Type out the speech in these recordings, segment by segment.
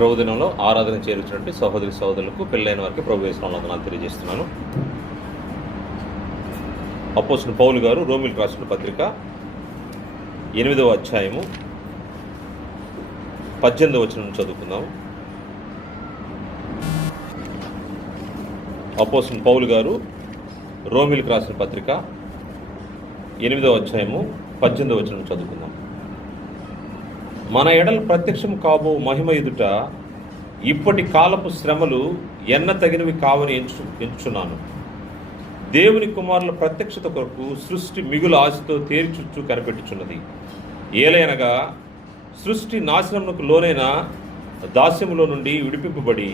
ప్రభు దినంలో ఆరాధన చేరుచినట్టు సహోదరి సహోదరులకు పెళ్ళైన వారికి ప్రభు యేసు వందనాలు తెలియజేస్తున్నాను. అపోస్తలుడైన పౌలు గారు రోమీయులకు రాసిన పత్రిక 8వ అధ్యాయము 18వ వచనం చదువుకుందాం. అపోస్తలుడైన పౌలు గారు రోమీయులకు రాసిన పత్రిక 8వ అధ్యాయము 18వ వచనం చదువుకుందాం. మన ఎడల ప్రత్యక్షం కాబో మహిమ ఎదుట ఇప్పటి కాలపు శ్రమలు ఎన్న తగినవి కావని ఎంచుచున్నాను. దేవుని కుమారుల ప్రత్యక్షత కొరకు సృష్టి మిగుల ఆశతో తేరిచుచ్చు కనిపెట్టుచున్నది. ఏలైనగా సృష్టి నాశనమునకు లోనైన దాస్యములో నుండి విడిపింపబడి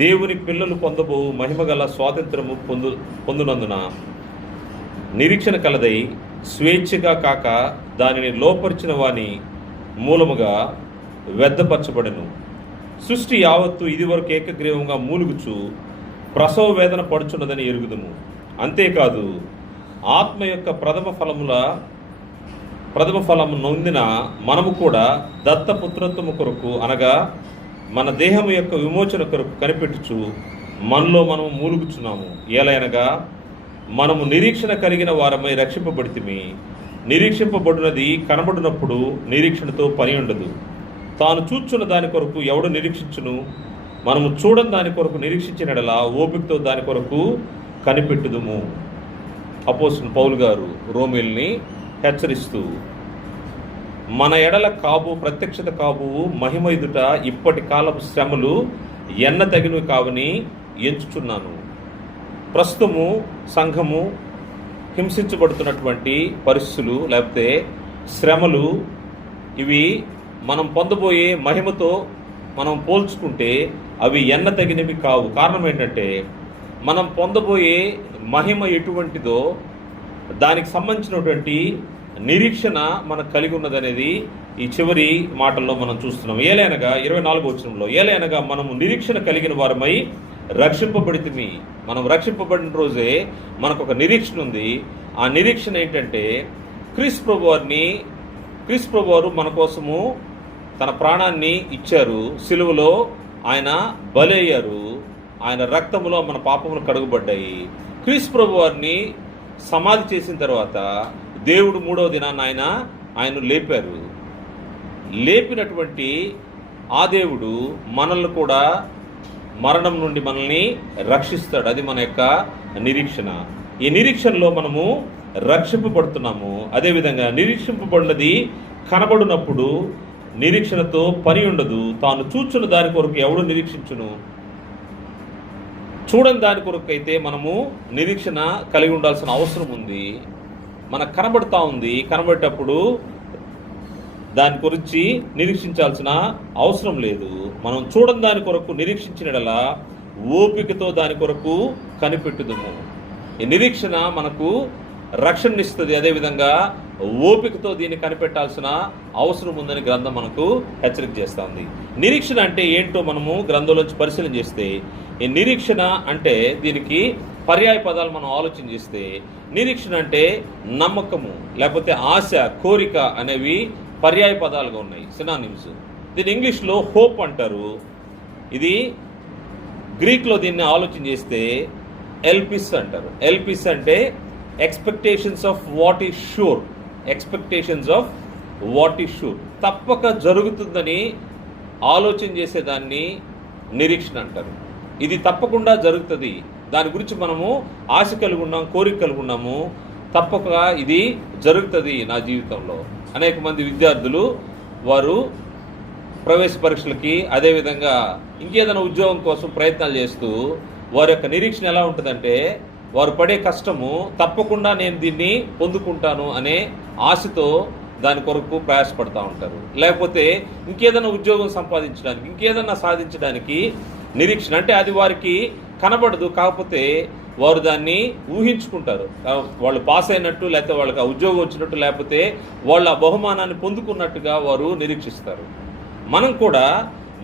దేవుని పిల్లలు పొందబో మహిమగల స్వాతంత్రము పొందునందున నిరీక్షణ కలదై స్వేచ్ఛగా కాక దానిని లోపరిచిన వాని మూలముగా వ్యర్థపరచబడెను. సృష్టి యావత్తు ఇదివరకు ఏకగ్రీవంగా మూలుగుచు ప్రసవ వేదన పడుచున్నదని ఎరుగుదుము. అంతేకాదు ఆత్మ యొక్క ప్రథమ ఫలము నొందిన మనము కూడా దత్తపుత్రత్వము కొరకు అనగా మన దేహము యొక్క విమోచన కొరకు కనిపెట్టుచు మనలో మనము మూలుగుచున్నాము. ఏలైనగా మనము నిరీక్షణ కలిగిన వారమై రక్షింపబడితిమి. నిరీక్షింపబడినది కనబడినప్పుడు నిరీక్షణతో పని ఉండదు. తాను చూచున్న దాని కొరకు ఎవడు నిరీక్షించును? మనము చూడని దాని కొరకు నిరీక్షించినడలా ఓపికతో దాని కొరకు కనిపెట్టుదుము. అపోస్తలుడైన పౌలు గారు రోమీయుల్ని హెచ్చరిస్తూ, మన ఎడల ప్రత్యక్షత కాబోవు మహిమ ఎదుట ఇప్పటి కాలపు శ్రమలు ఎన్న తగినవి కావని ఎంచుచున్నాను. ప్రస్తుతము సంఘము హింసించబడుతున్నటువంటి పరిస్థితులు లేకపోతే శ్రమలు ఇవి మనం పొందబోయే మహిమతో మనం పోల్చుకుంటే అవి ఎన్న తగినవి కావు. కారణం ఏంటంటే మనం పొందబోయే మహిమ ఎటువంటిదో దానికి సంబంధించినటువంటి నిరీక్షణ మనకు కలిగి ఉన్నదనేది ఈ చివరి మాటల్లో మనం చూస్తున్నాం. ఏలైనగా 24వ వచనంలో, ఏలైనగా మనము నిరీక్షణ కలిగిన వారమై రక్షింపబడితిమి. మనం రక్షింపబడిన రోజే మనకు ఒక నిరీక్షణ ఉంది. ఆ నిరీక్షణ ఏంటంటే క్రీస్తు ప్రభు వారు మన కోసము తన ప్రాణాన్ని ఇచ్చారు. సిలువలో ఆయన బలి అయ్యారు. ఆయన రక్తములో మన పాపములు కడుగుబడ్డాయి. క్రీస్తు ప్రభు వారిని సమాధి చేసిన తర్వాత దేవుడు 3వ దినాన్ని ఆయన లేపారు. లేపినటువంటి ఆ దేవుడు మనల్ని కూడా మరణం నుండి మనల్ని రక్షిస్తాడు. అది మన యొక్క నిరీక్షణ. ఈ నిరీక్షణలో మనము రక్షింపబడుతున్నాము. అదేవిధంగా నిరీక్షింపబడినది కనబడినప్పుడు నిరీక్షణతో పని ఉండదు. తాను చూచున్న దాని కొరకు ఎవడు నిరీక్షించును? చూడని దాని కొరకు అయితే మనము నిరీక్షణ కలిగి ఉండాల్సిన అవసరం ఉంది. మనకు కనబడుతూ ఉంది. కనబడేటప్పుడు దాని గురించి నిరీక్షించాల్సిన అవసరం లేదు. మనం చూడని దాని కొరకు నిరీక్షించినడలా ఓపికతో దాని కొరకు కనిపెట్టుదుము. ఈ నిరీక్షణ మనకు రక్షణనిస్తుంది. అదేవిధంగా ఓపికతో దీన్ని కనిపెట్టాల్సిన అవసరం ఉందని గ్రంథం మనకు హెచ్చరిక చేస్తుంది. నిరీక్షణ అంటే ఏంటో మనము గ్రంథంలోంచి పరిశీలన చేస్తే, ఈ నిరీక్షణ అంటే దీనికి పర్యాయ పదాలు మనం ఆలోచన చేస్తే, నిరీక్షణ అంటే నమ్మకము లేకపోతే ఆశ, కోరిక అనేవి పర్యాయ పదాలుగా ఉన్నాయి, సినానిమ్స్. దీన్ని ఇంగ్లీష్లో హోప్ అంటారు. ఇది గ్రీక్లో దీన్ని ఆలోచన చేస్తే ఎల్పిస్ అంటారు. ఎల్పిస్ అంటే expectations of what is sure. Expectations of what is sure, తప్పక జరుగుతుందని ఆలోచన చేసేదాన్ని నిరీక్షణ అంటారు. ఇది తప్పకుండా జరుగుతుంది, దాని గురించి మనము ఆశ కలిగి ఉన్నాం, కోరిక కలిగి ఉన్నాము, తప్పక ఇది జరుగుతుంది నా జీవితంలో. అనేక మంది విద్యార్థులు వారు ప్రవేశ పరీక్షలకి అదేవిధంగా ఇంకేదైనా ఉద్యోగం కోసం ప్రయత్నాలు చేస్తూ వారి యొక్క నిరీక్షణ ఎలా ఉంటుందంటే, వారు పడే కష్టము తప్పకుండా నేను దీన్ని పొందుకుంటాను అనే ఆశతో దాని కొరకు ప్రయాసపడుతూ ఉంటారు. లేకపోతే ఇంకేదైనా ఉద్యోగం సంపాదించడానికి, ఇంకేదైనా సాధించడానికి నిరీక్షణ అంటే అది వారికి కనబడదు, కాకపోతే వారు దాన్ని ఊహించుకుంటారు. వాళ్ళు పాస్ అయినట్టు, లేకపోతే వాళ్ళకి ఆ ఉద్యోగం వచ్చినట్టు, లేకపోతే వాళ్ళు ఆ బహుమానాన్ని పొందుకున్నట్టుగా వారు నిరీక్షిస్తారు. మనం కూడా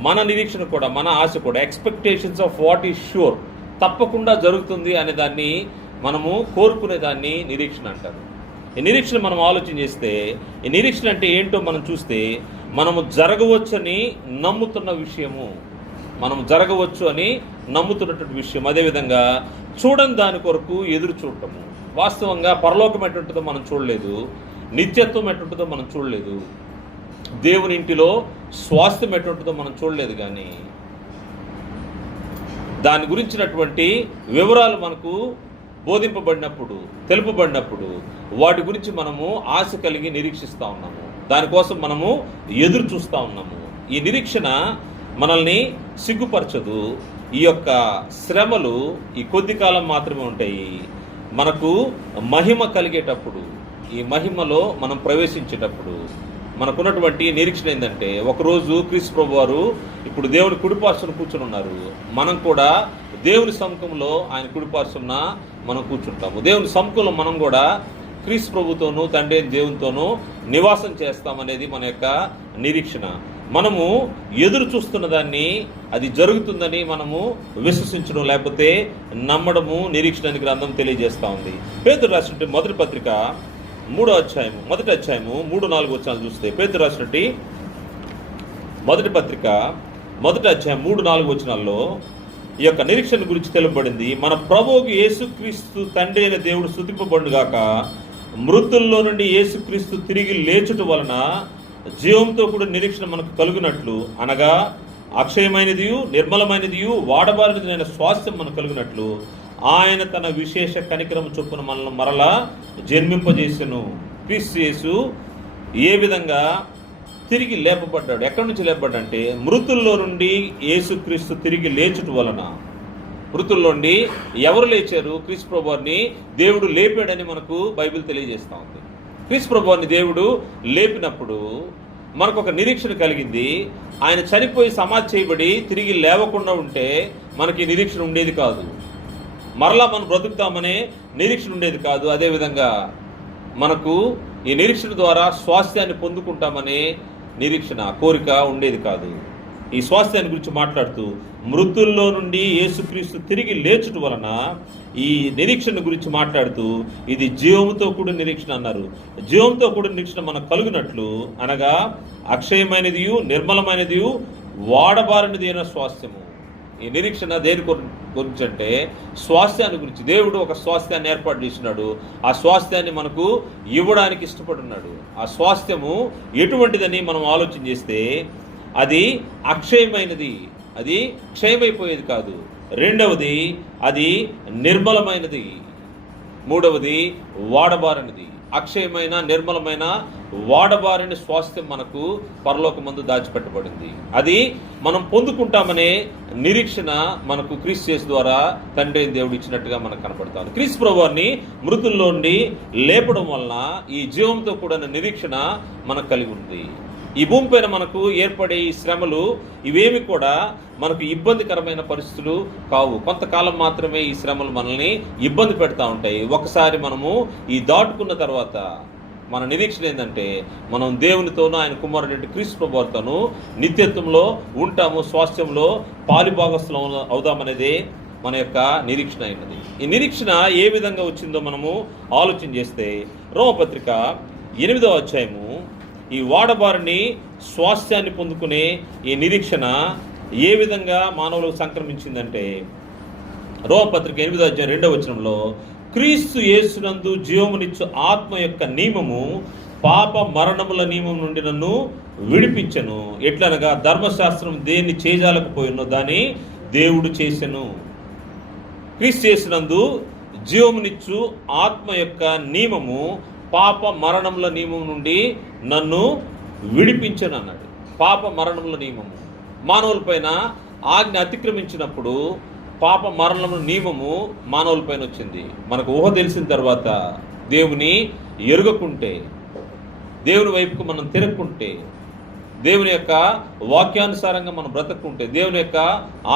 మన నిరీక్షణ కూడా, మన ఆశ కూడా expectations of what is sure, తప్పకుండా జరుగుతుంది అనే దాన్ని మనము కోరుకునే దాన్ని నిరీక్షణ అంటారు. ఈ నిరీక్షణ మనం ఆలోచన చేస్తే, ఈ నిరీక్షణ అంటే ఏంటో మనం చూస్తే, మనము జరగవచ్చని నమ్ముతున్న విషయము, మనం జరగవచ్చు అని నమ్ముతున్నటువంటి విషయం. అదేవిధంగా చూడని దాని కొరకు ఎదురు చూడటము. వాస్తవంగా పరలోకం ఎటుంటుందో మనం చూడలేదు, నిత్యత్వం ఎటుంటుందో మనం చూడలేదు, దేవుని ఇంటిలో స్వాస్థ్యం ఎటుంటుందో మనం చూడలేదు, కానీ దాని గురించినటువంటి వివరాలు మనకు బోధింపబడినప్పుడు, తెలుపబడినప్పుడు వాటి గురించి మనము ఆశ కలిగి నిరీక్షిస్తూ ఉన్నాము. దానికోసం మనము ఎదురు చూస్తూ ఉన్నాము. ఈ నిరీక్షణ మనల్ని సిగ్గుపరచదు. ఈ యొక్క శ్రమలు ఈ కొద్ది కాలం మాత్రమే ఉంటాయి. మనకు మహిమ కలిగేటప్పుడు, ఈ మహిమలో మనం ప్రవేశించేటప్పుడు మనకున్నటువంటి నిరీక్షణ ఏంటంటే, ఒకరోజు క్రీస్తు ప్రభు వారు ఇప్పుడు దేవుని కుడిపార్శ్వన కూర్చుని ఉన్నారు. మనం కూడా దేవుని సముఖంలో ఆయన కుడిపార్శ్వన మనం కూర్చుంటాము. దేవుని సముఖంలో మనం కూడా క్రీస్తు ప్రభుతోనూ తండ్రి దేవునితోనూ నివాసం చేస్తామనేది మన యొక్క నిరీక్షణ. మనము ఎదురు చూస్తున్న దాన్ని అది జరుగుతుందని మనము విశ్వసించడం, లేకపోతే నమ్మడము నిరీక్షణ గ్రంథం తెలియజేస్తూ ఉంది. పేతురు రాసినటువంటి మొదటి పత్రిక 3వ అధ్యాయము, మొదటి అధ్యాయము 3-4 వచనాలు చూస్తే, పేతురు రాసినటువంటి మొదటి పత్రిక మొదటి అధ్యాయం 3-4 వచనాల్లో ఈ యొక్క నిరీక్షణ గురించి తెలుపబడింది. మన ప్రభువుకు యేసుక్రీస్తు తండ్రి అయిన దేవుడు స్తుతింపబడును గాక. మృతుల్లో నుండి యేసుక్రీస్తు తిరిగి లేచుట వలన జీవంతో కూడా నిరీక్షణ మనకు కలుగునట్లు, అనగా అక్షయమైనదియు నిర్మలమైనదియు వాడబారినదైన స్వాస్థ్యం మనకు కలుగునట్లు ఆయన తన విశేష కనికరము చొప్పున మనల్ని మరలా జన్మింపజేసెను. క్రీస్తు యేసు ఏ విధంగా తిరిగి లేపబడ్డాడు? ఎక్కడి నుంచి లేపబడ్డంటే, మృతుల్లో నుండి యేసుక్రీస్తు తిరిగి లేచుట వలన. మృతుల్లో నుండి ఎవరు లేచారు? క్రీస్తు ప్రభువారిని దేవుడు లేపాడని మనకు బైబిల్ తెలియజేస్తూ ఉంది. క్రీస్తు ప్రభువారిని దేవుడు లేపినప్పుడు మనకు ఒక నిరీక్షణ కలిగింది. ఆయన చనిపోయి సమాధి చేయబడి తిరిగి లేవకుండా ఉంటే మనకి నిరీక్షణ ఉండేది కాదు. మరలా మనం బ్రతుకుతామనే నిరీక్షణ ఉండేది కాదు. అదేవిధంగా మనకు ఈ నిరీక్షణ ద్వారా స్వాస్థ్యాన్ని పొందుకుంటామనే నిరీక్షణ, కోరిక ఉండేది కాదు. ఈ స్వాస్థ్యాన్ని గురించి మాట్లాడుతూ మృతుల్లో నుండి యేసుక్రీస్తు తిరిగి లేచుట వలన ఈ నిరీక్షణ గురించి మాట్లాడుతూ ఇది జీవంతో కూడిన నిరీక్షణ అన్నారు. జీవంతో కూడిన నిరీక్షణ మనకు కలుగునట్లు, అనగా అక్షయమైనదియు నిర్మలమైనదియు వాడబారినది అయిన స్వాస్థ్యము. ఈ నిరీక్షణ దేని గురించి అంటే, స్వాస్థ్యాన్ని గురించి. దేవుడు ఒక స్వాస్థ్యాన్ని ఏర్పాటు చేసినాడు. ఆ స్వాస్థ్యాన్ని మనకు ఇవ్వడానికి ఇష్టపడున్నాడు. ఆ స్వాస్థ్యము ఎటువంటిదని మనం ఆలోచన చేస్తే, అది అక్షయమైనది, అది క్షయమైపోయేది కాదు. రెండవది అది నిర్మలమైనది. మూడవది వాడబారినది. అక్షయమైన నిర్మలమైన వాడబారిన స్వాస్థ్యం మనకు పరలోకమందు దాచిపెట్టబడింది. అది మనం పొందుకుంటామనే నిరీక్షణ మనకు క్రీస్తు యేసు ద్వారా తండ్రి దేవుడు ఇచ్చినట్టుగా మనకు కనపడుతుంది. క్రీస్తు ప్రభువారిని మృతుల్లో నుండి లేపడం వలన ఈ జీవంతో కూడిన నిరీక్షణ మనకు కలిగి ఉంది. ఈ భూమి పైన మనకు ఏర్పడే ఈ శ్రమలు ఇవేమి కూడా మనకు ఇబ్బందికరమైన పరిస్థితులు కావు. కొంతకాలం మాత్రమే ఈ శ్రమలు మనల్ని ఇబ్బంది పెడతా ఉంటాయి. ఒకసారి మనము ఈ దాటుకున్న తర్వాత మన నిరీక్షణ ఏంటంటే, మనం దేవునితోనూ ఆయన కుమారుడు క్రీస్తు ప్రభువుతోనూ నిత్యత్వంలో ఉంటాము, స్వాస్థ్యంలో పాలిభాగస్థులం అవుదామనేదే మన యొక్క నిరీక్షణ అయినది. ఈ నిరీక్షణ ఏ విధంగా వచ్చిందో మనము ఆలోచన చేస్తే, రోమపత్రిక 8వ అధ్యాయము ఈ వాడబారిని స్వాస్థ్యాన్ని పొందుకునే ఈ నిరీక్షణ ఏ విధంగా మానవులకు సంక్రమించిందంటే, రోమపత్రిక 8వ అధ్యాయం 2వ వచనంలో, క్రీస్తు యేసునందు జీవమునిచ్చు ఆత్మ యొక్క నియమము పాప మరణముల నియమం నుండి నన్ను విడిపించెను. ఎట్లనగా ధర్మశాస్త్రం దేన్ని చేజాలకపోయినో దాన్ని దేవుడు చేసెను. క్రీస్తు యేసునందు జీవమునిచ్చు ఆత్మ యొక్క నియమము పాప మరణముల నియమం నుండి నన్ను విడిపించను అన్నాడు. పాప మరణముల నియమము, మానవుల పైన ఆజ్ఞ అతిక్రమించినప్పుడు పాప మరణముల నియమము మానవుల పైన వచ్చింది. మనకు ఊహ తెలిసిన తర్వాత, దేవుని ఎరుగకుంటే, దేవుని వైపుకు మనం తిరగకుంటే, దేవుని యొక్క వాక్యానుసారంగా మనం బ్రతకుంటే, దేవుని యొక్క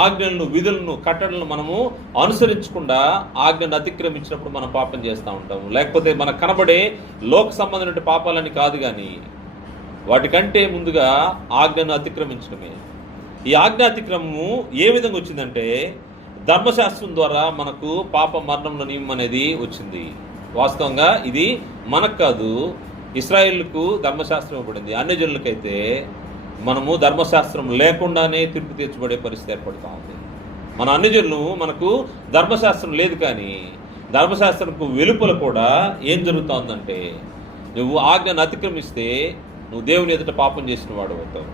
ఆజ్ఞలను, విధులను, కట్టడలను మనము అనుసరించకుండా ఆజ్ఞను అతిక్రమించినప్పుడు మనం పాపం చేస్తూ ఉంటాము. లేకపోతే మనకు కనబడే లోక సంబంధమైన పాపాలని కాదు, కానీ వాటికంటే ముందుగా ఆజ్ఞను అతిక్రమించడమే. ఈ ఆజ్ఞ అతిక్రమము ఏ విధంగా వచ్చిందంటే, ధర్మశాస్త్రం ద్వారా మనకు పాప మరణంలో నియమం అనేది వచ్చింది. వాస్తవంగా ఇది మనకు కాదు, ఇశ్రాయేలుకు ధర్మశాస్త్రం ఇవ్వబడింది. అన్యజనులకైతే మనము ధర్మశాస్త్రం లేకుండానే తీర్పు తీర్చబడే పరిస్థితి ఏర్పడుతూ ఉంది. మన అన్యజనులు మనకు ధర్మశాస్త్రం లేదు, కానీ ధర్మశాస్త్రంకు వెలుపల కూడా ఏం జరుగుతుందంటే నువ్వు ఆజ్ఞను అతిక్రమిస్తే నువ్వు దేవుని ఎదుట పాపం చేసిన వాడు అవుతావు.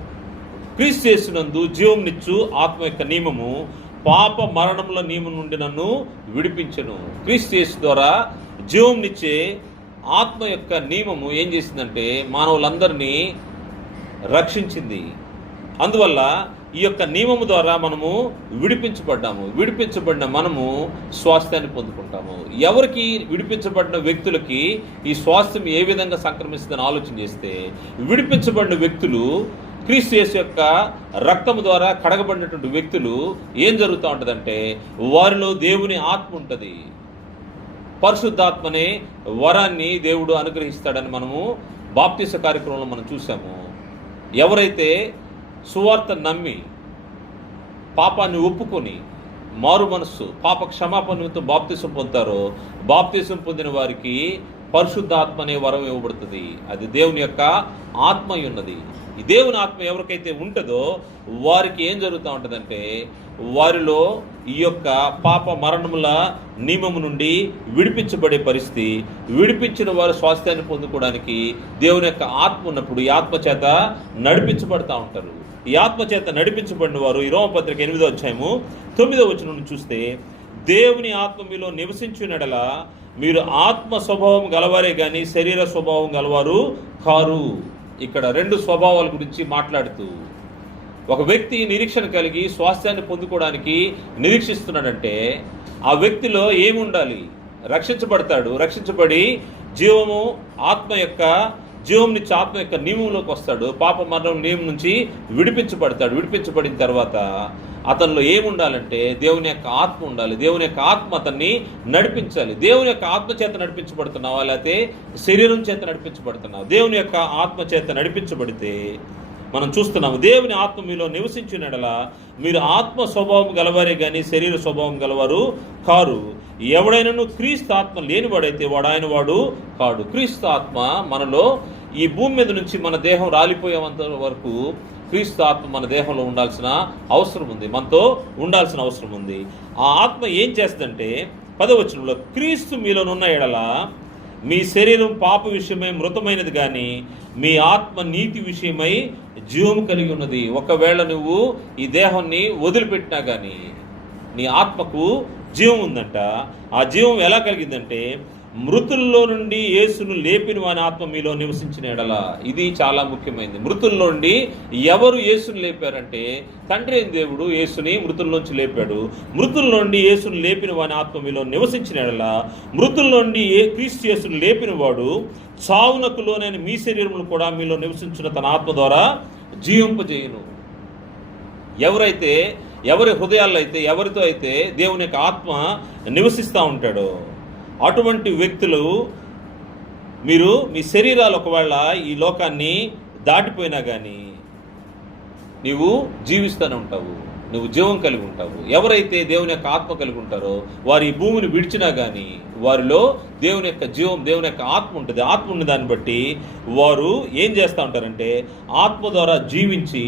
క్రీస్తు చేసినందు జీవంనిచ్చు ఆత్మ యొక్క నియమము పాప మరణముల నియమం నుండి నన్ను విడిపించను. క్రీస్తు యేసు ద్వారా జీవంనిచ్చే ఆత్మ యొక్క నియమము ఏం చేసిందంటే మానవులందరినీ రక్షించింది. అందువల్ల ఈ యొక్క నియమము ద్వారా మనము విడిపించబడ్డాము. విడిపించబడిన మనము స్వాస్థ్యాన్ని పొందుకుంటాము. ఎవరికి విడిపించబడిన వ్యక్తులకి ఈ స్వాస్థ్యం ఏ విధంగా సంక్రమిస్తుందని ఆలోచన చేస్తే, విడిపించబడిన వ్యక్తులు క్రీస్తు యేసు యొక్క రక్తము ద్వారా కడగబడినటువంటి వ్యక్తులు ఏం జరుగుతూ ఉంటుందంటే వారిలో దేవుని ఆత్మ ఉంటుంది. పరిశుద్ధాత్మనే వరాన్ని దేవుడు అనుగ్రహిస్తాడని మనము బాప్తీస కార్యక్రమంలో మనం చూసాము. ఎవరైతే సువార్త నమ్మి పాపాన్ని ఒప్పుకొని మారు మనస్సు పాప క్షమాపణతో బాప్తీసం పొందుతారో, బాప్తీసం పొందిన వారికి పరిశుద్ధాత్మ అనే వరం ఇవ్వబడుతుంది. అది దేవుని యొక్క ఆత్మ ఉన్నది. ఈ దేవుని ఆత్మ ఎవరికైతే ఉంటుందో వారికి ఏం జరుగుతూ ఉంటుందంటే వారిలో ఈ యొక్క పాప మరణముల నియమము నుండి విడిపించబడే పరిస్థితి, విడిపించిన వారు స్వాస్థ్యాన్ని పొందుకోవడానికి దేవుని యొక్క ఆత్మ ఉన్నప్పుడు ఈ ఆత్మ చేత నడిపించబడతా ఉంటారు. ఈ ఆత్మ చేత నడిపించబడిన వారు ఈ రోమపత్రిక 8వ అధ్యాయము 9వ వచనం నుండి చూస్తే, దేవుని ఆత్మ మీలో నివసించునడల మీరు ఆత్మ స్వభావం గలవారే కానీ శరీర స్వభావం గలవారు కారు. ఇక్కడ రెండు స్వభావాల గురించి మాట్లాడుతూ ఒక వ్యక్తి నిరీక్షణ కలిగి స్వాస్థ్యాన్ని పొందుకోవడానికి నిరీక్షిస్తున్నాడంటే ఆ వ్యక్తిలో ఏమి ఉండాలి? రక్షించబడతాడు. రక్షించబడి జీవము ఆత్మ యొక్క జీవం నుంచి ఆత్మ యొక్క నియమంలోకి వస్తాడు. పాప మరణం నియమం నుంచి విడిపించబడతాడు. విడిపించబడిన తర్వాత అతనిలో ఏముండాలంటే దేవుని యొక్క ఆత్మ ఉండాలి. దేవుని యొక్క ఆత్మ అతన్ని నడిపించాలి. దేవుని యొక్క ఆత్మ చేత నడిపించబడుతున్నావా లేకపోతే శరీరం చేత నడిపించబడుతున్నావా? దేవుని యొక్క ఆత్మ చేత నడిపించబడితే మనం చూస్తున్నాము దేవుని ఆత్మ మీలో నివసించినడలా మీరు ఆత్మ స్వభావం గలవారే కానీ శరీర స్వభావం గలవారు కారు. ఎవడైనాను క్రీస్తు ఆత్మ లేనివాడైతే వాడు ఆయన వాడు కాడు. క్రీస్తు ఆత్మ మనలో ఈ భూమి మీద నుంచి మన దేహం రాలిపోయేంత వరకు క్రీస్తు ఆత్మ మన దేహంలో ఉండాల్సిన అవసరం ఉంది, మనతో ఉండాల్సిన అవసరం ఉంది. ఆ ఆత్మ ఏం చేస్తుందంటే 10వ వచనంలో క్రీస్తు మీలోనున్న ఎడల మీ శరీరం పాప విషయమై మృతమైనది కానీ మీ ఆత్మ నీతి విషయమై జీవం కలిగి ఉన్నది. ఒకవేళ నువ్వు ఈ దేహాన్ని వదిలిపెట్టినా కానీ నీ ఆత్మకు జీవం ఉందంట. ఆ జీవం ఎలా కలిగిందంటే మృతుల్లో నుండి యేసును లేపిన వాని ఆత్మ మీలో నివసించిన ఎడల. ఇది చాలా ముఖ్యమైనది. మృతుల్లో నుండి ఎవరు యేసును లేపారంటే తండ్రి అయిన దేవుడు యేసుని మృతుల్లోంచి లేపాడు. మృతుల్లో నుండి యేసును లేపిన వాని ఆత్మ మీలో నివసించిన ఎడల మృతుల్లో నుండి క్రీస్తు యేసును లేపిన వాడు చావునకు లోనైన మీ శరీరమును కూడా మీలో నివసించిన తన ఆత్మ ద్వారా జీవింపజేయును. ఎవరైతే ఎవరి హృదయాల్లో అయితే ఎవరితో అయితే దేవుని యొక్క ఆత్మ నివసిస్తూ ఉంటాడో అటువంటి వ్యక్తులు మీరు మీ శరీరాలు ఒకవేళ ఈ లోకాన్ని దాటిపోయినా కానీ నీవు జీవిస్తూనే ఉంటావు, నువ్వు జీవం కలిగి ఉంటావు. ఎవరైతే దేవుని యొక్క ఆత్మ కలిగి ఉంటారో వారు ఈ భూమిని విడిచినా కానీ వారిలో దేవుని యొక్క జీవం దేవుని యొక్క ఆత్మ ఉంటుంది. ఆత్మ ఉన్న దాన్ని బట్టి వారు ఏం చేస్తూ ఉంటారంటే ఆత్మ ద్వారా జీవించి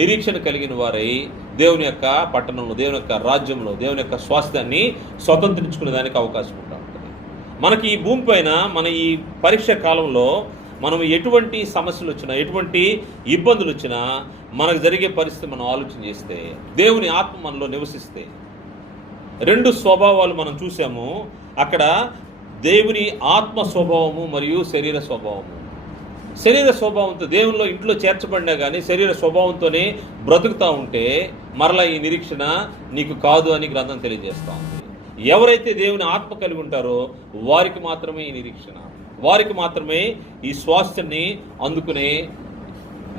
నిరీక్షణ కలిగిన వారై దేవుని యొక్క పట్టణంలో దేవుని యొక్క రాజ్యంలో దేవుని యొక్క స్వాస్థ్యాన్ని స్వతంత్రించుకునే దానికి అవకాశం ఉంటుంది. మనకి ఈ భూమి పైన మన ఈ పరీక్ష కాలంలో మనం ఎటువంటి సమస్యలు వచ్చినా ఎటువంటి ఇబ్బందులు వచ్చినా మనకు జరిగే పరిస్థితి మనం ఆలోచన చేస్తే దేవుని ఆత్మ మనలో నివసిస్తే రెండు స్వభావాలు మనం చూసాము. అక్కడ దేవుని ఆత్మ స్వభావము మరియు శరీర స్వభావము. శరీర స్వభావంతో దేవునిలో ఇంట్లో చేర్చబడినా కానీ శరీర స్వభావంతోనే బ్రతుకుతూ ఉంటే మరలా ఈ నిరీక్షణ నీకు కాదు అని గ్రంథం తెలియజేస్తూ ఉంది. ఎవరైతే దేవుని ఆత్మ కలిగి ఉంటారో వారికి మాత్రమే ఈ నిరీక్షణ, వారికి మాత్రమే ఈ స్వాస్థ్యాన్ని అందుకునే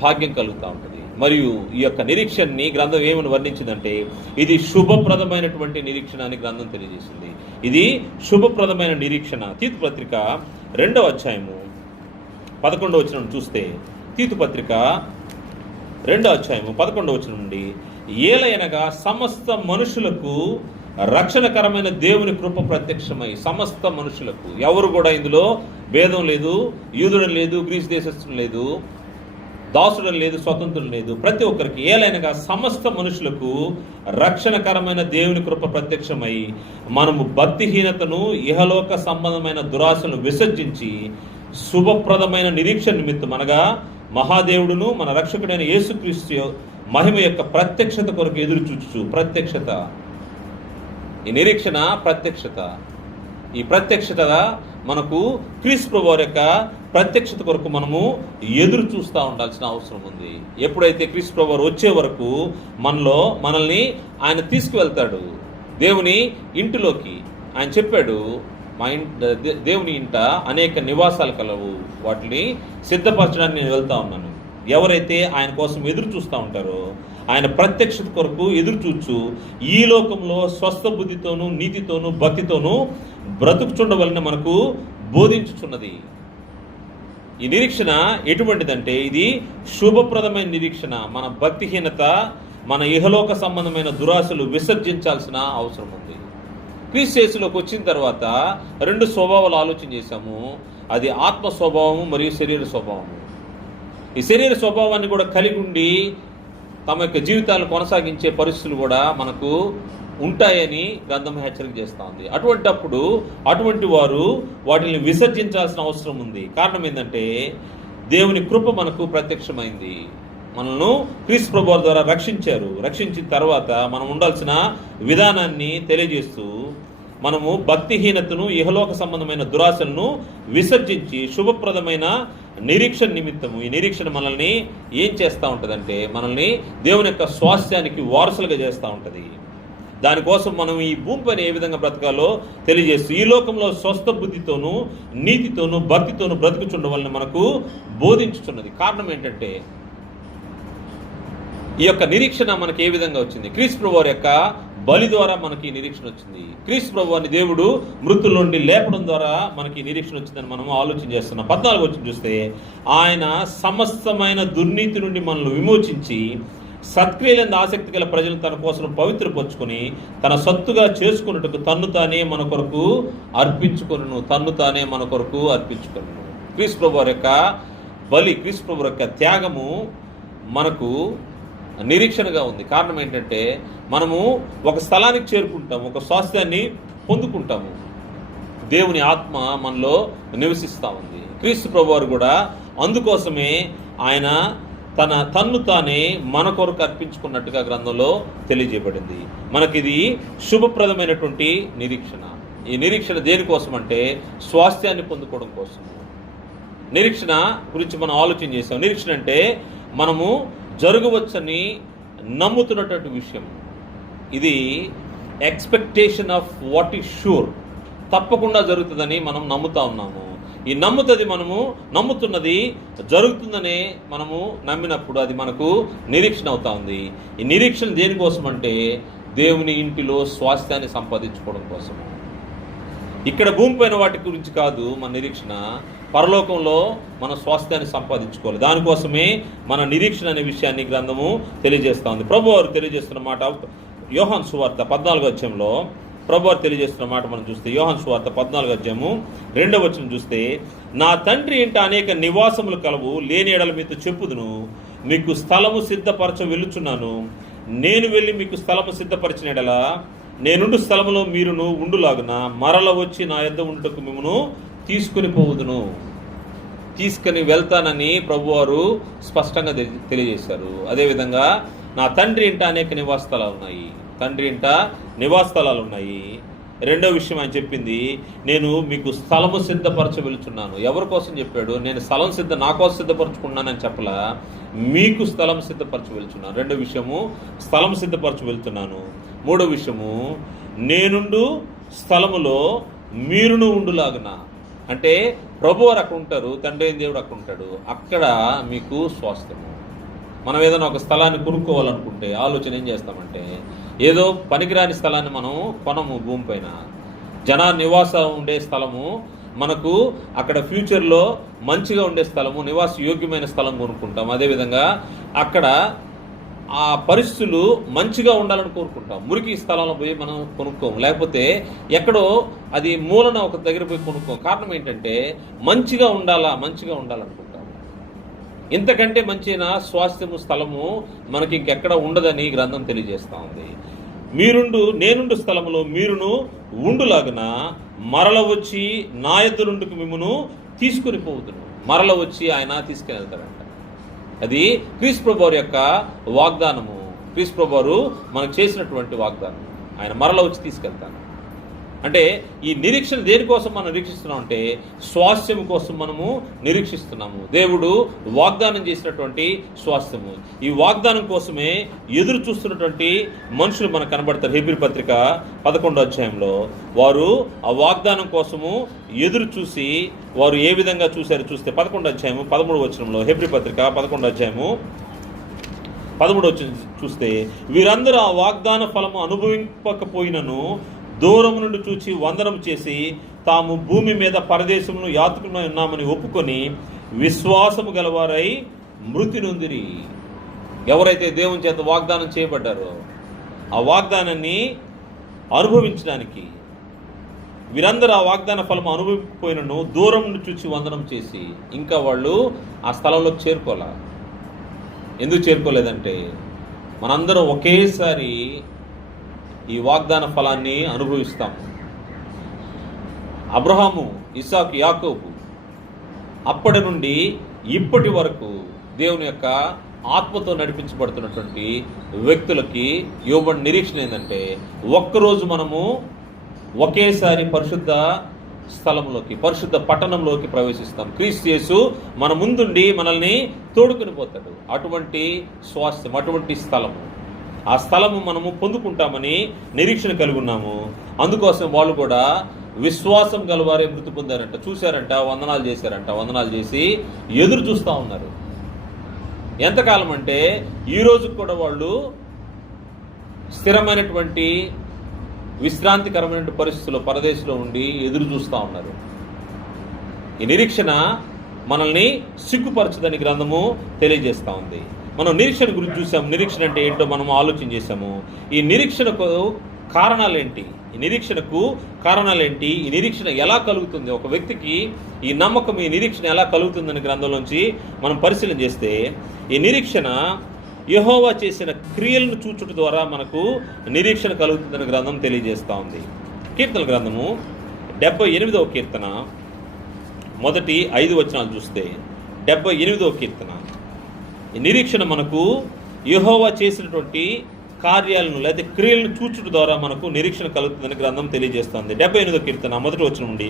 భాగ్యం కలుగుతూ ఉంటుంది. మరియు ఈ యొక్క నిరీక్షణని గ్రంథం ఏమని వర్ణించిందంటే ఇది శుభప్రదమైనటువంటి నిరీక్షణ అని గ్రంథం తెలియజేసింది. ఇది శుభప్రదమైన నిరీక్షణ. తీతు పత్రిక 2వ అధ్యాయము 11వ వచనం చూస్తే తీతు పత్రిక 2వ అధ్యాయము 11వ వచనం నుండి ఏలయనగా సమస్త మనుషులకు రక్షణకరమైన దేవుని కృప ప్రత్యక్షమై, సమస్త మనుషులకు ఎవరు కూడా ఇందులో భేదం లేదు, యూదుడు లేదు, గ్రీసు దేశస్థుడు లేదు, దాసుడు లేదు, స్వతంత్రుడు లేదు, ప్రతి ఒక్కరికి ఏలైనగా సమస్త మనుషులకు రక్షణకరమైన దేవుని కృప ప్రత్యక్షమై మనము భక్తిహీనతను, ఇహలోక సంబంధమైన దురాశను విసర్జించి శుభప్రదమైన నిరీక్షణ నిమిత్తం అనగా మహాదేవుడును మన రక్షకుడైన యేసుక్రీస్తు మహిమ యొక్క ప్రత్యక్షత కొరకు ఎదురు చూచు. ప్రత్యక్షత, ఈ నిరీక్షణ ప్రత్యక్షత. ఈ ప్రత్యక్షత మనకు క్రీస్తు ప్రభువారి యొక్క ప్రత్యక్షత కొరకు మనము ఎదురు చూస్తూ ఉండాల్సిన అవసరం ఉంది. ఎప్పుడైతే క్రీస్తు ప్రభువారు వచ్చే వరకు మనల్ని ఆయన తీసుకువెళ్తాడు దేవుని ఇంటిలోకి. ఆయన చెప్పాడు, మా దేవుని ఇంట అనేక నివాసాలు కలవు, వాటిని సిద్ధపరచడానికి నేను వెళ్తా ఉన్నాను. ఎవరైతే ఆయన కోసం ఎదురు చూస్తూ ఉంటారో, ఆయన ప్రత్యక్షత కొరకు ఎదురు చూచు ఈ లోకంలో స్వస్థ బుద్ధితోనూ, నీతితోనూ, భక్తితోనూ బ్రతుకుచుండవలని మనకు బోధించుచున్నది. ఈ నిరీక్షణ ఎటువంటిదంటే ఇది శుభప్రదమైన నిరీక్షణ. మన భక్తిహీనత, మన ఇహలోక సంబంధమైన దురాశలు విసర్జించాల్సిన అవసరం ఉంది. క్రీస్తు యేసులోకి వచ్చిన తర్వాత 2 స్వభావాలు ఆలోచన చేశాము. అది ఆత్మ స్వభావము మరియు శరీర స్వభావము. ఈ శరీర స్వభావాన్ని కూడా కలిగి ఉండి తమ యొక్క జీవితాలను కొనసాగించే పరిస్థితులు కూడా మనకు ఉంటాయని గ్రంథం హెచ్చరిక చేస్తూ ఉంది. అటువంటి వారు వాటిని విసర్జించాల్సిన అవసరం ఉంది. కారణం ఏంటంటే దేవుని కృప మనకు ప్రత్యక్షమైంది. మనల్ని క్రీస్తు ప్రభువు ద్వారా రక్షించారు. రక్షించిన తర్వాత మనం ఉండాల్సిన విధానాన్ని తెలియజేస్తూ మనము భక్తిహీనతను, ఇహలోక సంబంధమైన దురాశలను విసర్జించి శుభప్రదమైన నిరీక్షణ నిమిత్తము, ఈ నిరీక్షణ మనల్ని ఏం చేస్తూ ఉంటుందంటే మనల్ని దేవుని యొక్క స్వాస్థ్యానికి వారసులుగా చేస్తూ ఉంటుంది. దానికోసం మనం ఈ భూమిపైన ఏ విధంగా బ్రతకాలో తెలియజేస్తూ ఈ లోకంలో స్వస్థ బుద్ధితోనూ, నీతితోనూ, భక్తితోనూ బ్రతుకుచుండవలని మనకు బోధించుతున్నది. కారణం ఏంటంటే ఈ యొక్క నిరీక్షణ మనకి ఏ విధంగా వచ్చింది? క్రీస్తు ప్రభువారి యొక్క బలి ద్వారా మనకి నిరీక్షణ వచ్చింది. క్రీస్తు ప్రభువారిని దేవుడు మృతుల నుండి లేపడం ద్వారా మనకి నిరీక్షణ వచ్చిందని మనం ఆలోచన చేస్తున్నాం. 14 వచ్చిన చూస్తే, ఆయన సమస్తమైన దుర్నీతి నుండి మనల్ని విమోచించి సత్క్రియలందు ఆసక్తి గల ప్రజలను తన కోసం పవిత్రపరుచుకొని తన సొత్తుగా చేసుకున్నట్టుకు తన్ను తానే మన కొరకు అర్పించుకొనును. క్రీస్తు ప్రభువారి యొక్క బలి, క్రీస్తు ప్రభువారి యొక్క త్యాగము మనకు నిరీక్షణగా ఉంది. కారణం ఏంటంటే మనము ఒక స్థలానికి చేరుకుంటాము, ఒక స్వాస్థ్యాన్ని పొందుకుంటాము. దేవుని ఆత్మ మనలో నివసిస్తూ ఉంది. క్రీస్తు ప్రభువారు కూడా అందుకోసమే ఆయన తన్ను తానే మన కొరకు అర్పించుకున్నట్టుగా గ్రంథంలో తెలియజేయబడింది. మనకిది శుభప్రదమైనటువంటి నిరీక్షణ. ఈ నిరీక్షణ దేనికోసం అంటే స్వాస్థ్యాన్ని పొందుకోవడం కోసం. నిరీక్షణ గురించి మనం ఆలోచన చేసాం. నిరీక్షణ అంటే మనము జరగవచ్చని నమ్ముతున్నటువంటి విషయం. ఇది expectation of what is sure, తప్పకుండా జరుగుతుందని మనం నమ్ముతా ఉన్నాము. ఈ మనము నమ్ముతున్నది జరుగుతుందనే మనము నమ్మినప్పుడు అది మనకు నిరీక్షణ అవుతా ఉంది. ఈ నిరీక్షణ దేనికోసం అంటే దేవుని ఇంటిలో స్వాస్థ్యాన్ని సంపాదించుకోవడం కోసము. ఇక్కడ భూమిపైన వాటి గురించి కాదు మన నిరీక్షణ, పరలోకంలో మన స్వాస్థ్యాన్ని సంపాదించుకోవాలి. దానికోసమే మన నిరీక్షణ అనే విషయాన్ని గ్రంథము తెలియజేస్తూ ఉంది. ప్రభువారు తెలియజేస్తున్న మాట యోహాను సువార్త 14వ అధ్యాయంలో ప్రభువారు తెలియజేస్తున్న మాట మనం చూస్తే, యోహాను సువార్త 14వ అధ్యాయము 2వ వచనం చూస్తే, నా తండ్రి ఇంట అనేక నివాసములు కలవు, లేని ఎడల మీతో చెప్పుదును, మీకు స్థలము సిద్ధపరచ వెళ్ళుచున్నాను. నేను వెళ్ళి మీకు స్థలము సిద్ధపరిచిన ఎడల నేనుండు స్థలములో మీరును ఉండులాగున మరల వచ్చి నా యొద్ద ఉండుటకు మిమ్మును తీసుకుని వెళ్తానని ప్రభువారు స్పష్టంగా తెలియజేశారు. అదేవిధంగా నా తండ్రి ఇంట అనేక నివాస స్థలాలు ఉన్నాయి. రెండో విషయం ఆయన చెప్పింది, నేను మీకు స్థలము సిద్ధపరచ వెళ్తున్నాను. ఎవరి కోసం చెప్పాడు? నేను నా కోసం సిద్ధపరచుకున్నానని చెప్పలా, మీకు స్థలం సిద్ధపరచ వెళ్తున్నాను. రెండో విషయము స్థలం సిద్ధపరచ వెళ్తున్నాను. మూడో విషయము నేనుండు స్థలములో మీరును ఉండులాగున. అంటే ప్రభువారు అక్కడ ఉంటారు, తండ్రి అయిన దేవుడు అక్కడ ఉంటాడు, అక్కడ మీకు స్వాస్థ్యము. మనం ఏదైనా ఒక స్థలాన్ని కొనుక్కోవాలనుకుంటే ఆలోచన ఏం చేస్తామంటే, ఏదో పనికిరాని స్థలాన్ని మనం కొనము. భూమిపైన జనాలు నివాసం ఉండే స్థలము మనకు అక్కడ ఫ్యూచర్లో మంచిగా ఉండే స్థలము, నివాస యోగ్యమైన స్థలం కొనుక్కుంటాం. అదేవిధంగా అక్కడ ఆ పరిస్థితులు మంచిగా ఉండాలని కోరుకుంటాం. మురికి స్థలంలో పోయి మనం కొనుక్కోము, లేకపోతే ఎక్కడో అది మూలన ఒక దగ్గర పోయి కొనుక్కోం. కారణం ఏంటంటే మంచిగా ఉండాలనుకుంటాము. ఇంతకంటే మంచిన స్వాస్థ్యము స్థలము మనకి ఇంకెక్కడ ఉండదని గ్రంథం తెలియజేస్తూ ఉంది. నేనుండు స్థలములో మీరును ఉండులాగున మరల వచ్చి నా యొద్ద నుండి మిమ్మును తీసుకుని పోవుదును. మరల వచ్చి ఆయన తీసుకుని వెళ్తాడంట. అది క్రీస్తు ప్రభువారి యొక్క వాగ్దానము. క్రీస్తు ప్రభువారు మనకు చేసినటువంటి వాగ్దానం. ఆయన మరల వచ్చి తీసుకెళ్తాను అంటే ఈ నిరీక్షణ దేనికోసం మనం నిరీక్షిస్తున్నాం అంటే స్వాస్థ్యం కోసం మనము నిరీక్షిస్తున్నాము. దేవుడు వాగ్దానం చేసినటువంటి స్వాస్థ్యము. ఈ వాగ్దానం కోసమే ఎదురు చూస్తున్నటువంటి మనుషులు మనకు కనబడతారు. హెబ్రీ పత్రిక 11వ అధ్యాయంలో వారు ఆ వాగ్దానం కోసము ఎదురు చూసి వారు ఏ విధంగా చూశారో చూస్తే 11వ అధ్యాయము 13వ వచనంలో, హెబ్రీ పత్రిక 11వ అధ్యాయము 13వ వచనం చూస్తే, వీరందరూ ఆ వాగ్దాన ఫలము అనుభవింపకపోయినను దూరం నుండి చూచి వందనం చేసి తాము భూమి మీద పరదేశంలో యాత్రికులై ఉన్నామని ఒప్పుకొని విశ్వాసము గలవారై మృతి నొందిరి. ఎవరైతే దేవుని చేత వాగ్దానం చేయబడ్డారో ఆ వాగ్దానాన్ని అనుభవించడానికి వీరందరూ ఆ వాగ్దాన ఫలం అనుభవించకపోయినను దూరం నుండి చూచి వందనం చేసి ఇంకా వాళ్ళు ఆ స్థలంలోకి చేరుకోలే. ఎందుకు చేరుకోలేదంటే మనందరం ఒకేసారి ఈ వాగ్దాన ఫలాన్ని అనుభవిస్తాం. అబ్రహాము, ఇస్సాకు, యాకోబు అప్పటి నుండి ఇప్పటి వరకు దేవుని యొక్క ఆత్మతో నడిపించబడుతున్నటువంటి వ్యక్తులకి ఇవ్వబడిన నిరీక్షణ ఏంటంటే ఒక్కరోజు మనము ఒకేసారి పరిశుద్ధ స్థలంలోకి, పరిశుద్ధ పట్టణంలోకి ప్రవేశిస్తాం. క్రీస్తు యేసు మన ముందుండి మనల్ని తోడుకుని పోతాడు. అటువంటి స్వాస్థ్యం, అటువంటి స్థలము, ఆ స్థలము మనము పొందుకుంటామని నిరీక్షణ కలిగి ఉన్నాము. అందుకోసం వాళ్ళు కూడా విశ్వాసం గలవారే మృతి పొందారంట. చూశారంట, వందనాలు చేశారంట. వందనాలు చేసి ఎదురు చూస్తూ ఉన్నారు. ఎంతకాలం అంటే ఈ రోజు కూడా వాళ్ళు స్థిరమైనటువంటి విశ్రాంతికరమైన పరిస్థితుల్లో పరదేశంలో ఉండి ఎదురు చూస్తూ ఉన్నారు. ఈ నిరీక్షణ మనల్ని సిగ్గుపరచదని గ్రంథము తెలియజేస్తూ ఉంది. మనం నిరీక్షణ గురించి చూసాము. నిరీక్షణ అంటే ఏంటో మనం ఆలోచన చేశాము. ఈ నిరీక్షణకు కారణాలేంటి, ఈ నిరీక్షణకు కారణాలేంటి, ఈ నిరీక్షణ ఎలా కలుగుతుంది, ఒక వ్యక్తికి ఈ నమ్మకం, ఈ నిరీక్షణ ఎలా కలుగుతుందని గ్రంథంలోంచి మనం పరిశీలన చేస్తే ఈ నిరీక్షణ యెహోవా చేసిన క్రియలను చూచుట ద్వారా మనకు నిరీక్షణ కలుగుతుందని గ్రంథం తెలియజేస్తూ ఉంది. కీర్తన గ్రంథము 78వ కీర్తన మొదటి 5 వచనాలు చూస్తే 78వ కీర్తన, ఈ నిరీక్షణ మనకు యెహోవా చేసినటువంటి కార్యాలను లేదా క్రియలను చూచుట ద్వారా మనకు నిరీక్షణ కలుగుతుందని గ్రంథం తెలియజేస్తుంది. 78వ కీర్తన మొదటి వచనం నుండి,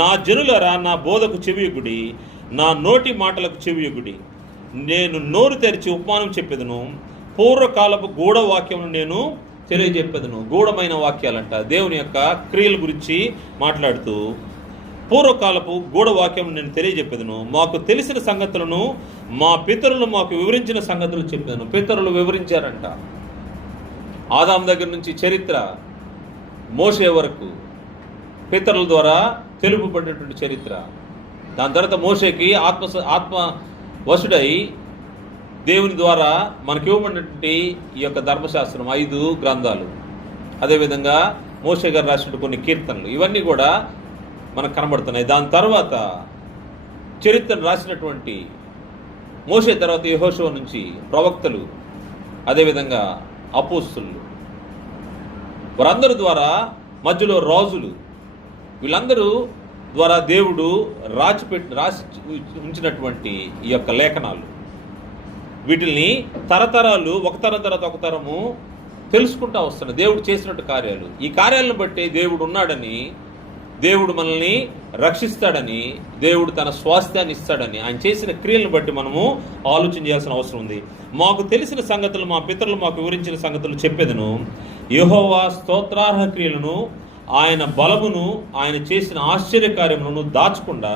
నా జనులారా నా బోధకు చెవియొగ్గుడి, నా నోటి మాటలకు చెవియొగ్గుడి. నేను నోరు తెరిచి ఉపమానం చెప్పేదను, పూర్వకాలపు గూఢ వాక్యమును నేను తెలియజెప్పేదను. గూఢమైన వాక్యాలంట. దేవుని యొక్క క్రియల గురించి మాట్లాడుతూ పూర్వకాలపు గూఢవాక్యం నేను తెలియజెప్పేదను. మాకు తెలిసిన సంగతులను మా పితరులు మాకు వివరించిన సంగతులు చెప్పాను. పితరులు వివరించారంట. ఆదాం దగ్గర నుంచి చరిత్ర మోషే వరకు పితరుల ద్వారా తెలుపబడినటువంటి చరిత్ర. దాని తర్వాత మోషేకి ఆత్మ వశుడై దేవుని ద్వారా మనకి ఇవ్వబడినటువంటి ఈ యొక్క ధర్మశాస్త్రం 5 గ్రంథాలు, అదేవిధంగా మోషే గారు రాసినటువంటి కొన్ని కీర్తనలు, ఇవన్నీ కూడా మనకు కనబడుతున్నాయి. దాని తర్వాత చరిత్రను రాసినటువంటి మోషే తర్వాత యెహోషువ నుంచి ప్రవక్తలు, అదేవిధంగా అపోస్తులు, వారందరి ద్వారా మధ్యలో రాజులు, వీళ్ళందరూ ద్వారా దేవుడు రాసి ఉంచినటువంటి ఈ యొక్క లేఖనాలు, వీటిని తరతరాలు ఒక తరం తర్వాత ఒక తరము తెలుసుకుంటూ వస్తున్నాయి. దేవుడు చేసినట్టు కార్యాలు, ఈ కార్యాలను బట్టి దేవుడు ఉన్నాడని, దేవుడు మనల్ని రక్షిస్తాడని, దేవుడు తన స్వాస్థ్యాన్ని ఇస్తాడని, ఆయన చేసిన క్రియలను బట్టి మనము ఆలోచన చేయాల్సిన అవసరం ఉంది. మాకు తెలిసిన సంగతులు మా పితరులు మాకు వివరించిన సంగతులు చెప్పేదను. యెహోవా స్తోత్రార్హ క్రియలను, ఆయన బలమును, ఆయన చేసిన ఆశ్చర్యకార్యములను దాచకుండా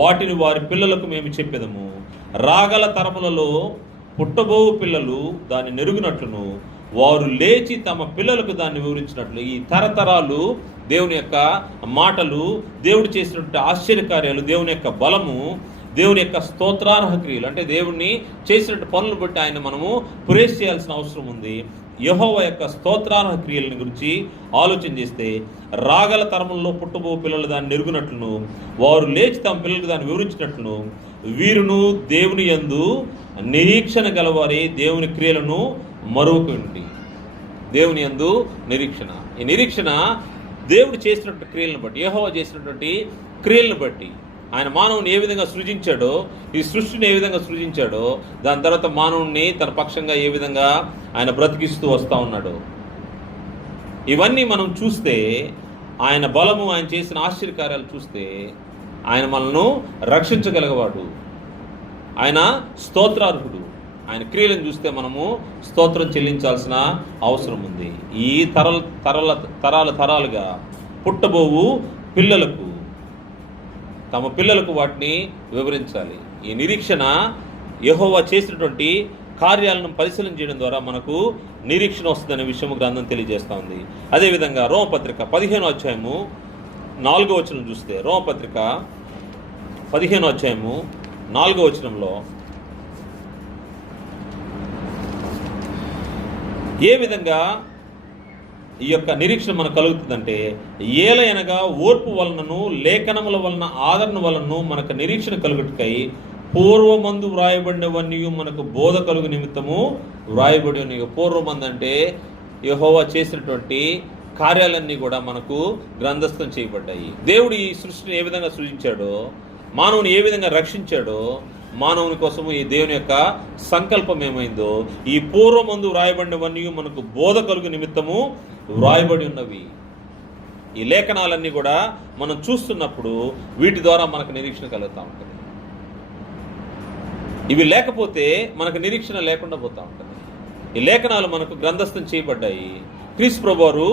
వాటిని వారి పిల్లలకు మేము చెప్పేదము. రాగల తరములలో పుట్టబోవు పిల్లలు దాన్ని నెరుగునట్లును వారు లేచి తమ పిల్లలకు దాన్ని వివరించినట్లు. ఈ తరతరాలు దేవుని యొక్క మాటలు, దేవుడు చేసినటువంటి ఆశ్చర్యకార్యాలు, దేవుని యొక్క బలము, దేవుని యొక్క స్తోత్రార్హ క్రియలు, అంటే దేవుణ్ణి చేసినట్టు పనులు బట్టి ఆయన మనము ప్రేస్ చేయాల్సిన అవసరం ఉంది. యెహోవా యొక్క స్తోత్రార్హ క్రియలను గురించి ఆలోచన చేస్తే, రాగల తరములలో పుట్టబో పిల్లలు దాన్ని నెరుగునట్లును వారు లేచి తమ పిల్లలకు దాన్ని వివరించినట్లును వీరును దేవుని యందు నిరీక్షణ గలవారి దేవుని క్రియలను మరువకండి. దేవుని యందు నిరీక్షణ. ఈ నిరీక్షణ దేవుడు చేసినటువంటి క్రియలను బట్టి, యెహోవా చేసినటువంటి క్రియలను బట్టి, ఆయన మానవుని ఏ విధంగా సృజించాడో, ఈ సృష్టిని ఏ విధంగా సృజించాడో, దాని తర్వాత మానవుణ్ణి తన పక్షంగా ఏ విధంగా ఆయన బ్రతికిస్తూ వస్తూ ఉన్నాడు, ఇవన్నీ మనం చూస్తే, ఆయన బలము, ఆయన చేసిన ఆశ్చర్యకార్యాలు చూస్తే ఆయన మనల్ని రక్షించగలగవాడు. ఆయన స్తోత్రార్హుడు. ఆయన క్రియలను చూస్తే మనము స్తోత్రం చెల్లించాల్సిన అవసరం ఉంది. ఈ తరాలుగా పుట్టబోవు పిల్లలకు, తమ పిల్లలకు వాటిని వివరించాలి. ఈ నిరీక్షణ యెహోవా చేసినటువంటి కార్యాలను పరిశీలన చేయడం ద్వారా మనకు నిరీక్షణ వస్తుందనే విషయం గ్రంథం తెలియజేస్తూ ఉంది. అదేవిధంగా రోమపత్రిక 15వ అధ్యాయము 4వ వచనం చూస్తే, రోమపత్రిక 15వ అధ్యాయము 4వ వచనంలో ఏ విధంగా ఈ యొక్క నిరీక్షణ మనకు కలుగుతుందంటే, ఏలయనగా ఓర్పు వలనను లేఖనముల వలన ఆదరణ వలన మనకు నిరీక్షణ కలుగుటకై పూర్వమందు వ్రాయబడినవన్నీ మనకు బోధ కలుగు నిమిత్తము వ్రాయబడి ఉన్నాయి. పూర్వమందు అంటే యెహోవా చేసినటువంటి కార్యాలన్నీ కూడా మనకు గ్రంథస్థం చేయబడ్డాయి. దేవుడు ఈ సృష్టిని ఏ విధంగా సృజించాడో, మానవుని ఏ విధంగా రక్షించాడో, మానవుని కోసము ఈ దేవుని యొక్క సంకల్పం ఏమైందో, ఈ పూర్వమందు వ్రాయబడినవన్నీ మనకు బోధ కలుగు నిమిత్తము వ్రాయబడి ఉన్నవి. ఈ లేఖనాలన్నీ కూడా మనం చూస్తున్నప్పుడు వీటి ద్వారా మనకు నిరీక్షణ కలుగుతూ ఉంటుంది. ఇవి లేకపోతే మనకు నిరీక్షణ లేకుండా పోతూ ఉంటుంది. ఈ లేఖనాలు మనకు గ్రంథస్థం చేయబడ్డాయి. క్రీస్తు ప్రభువారు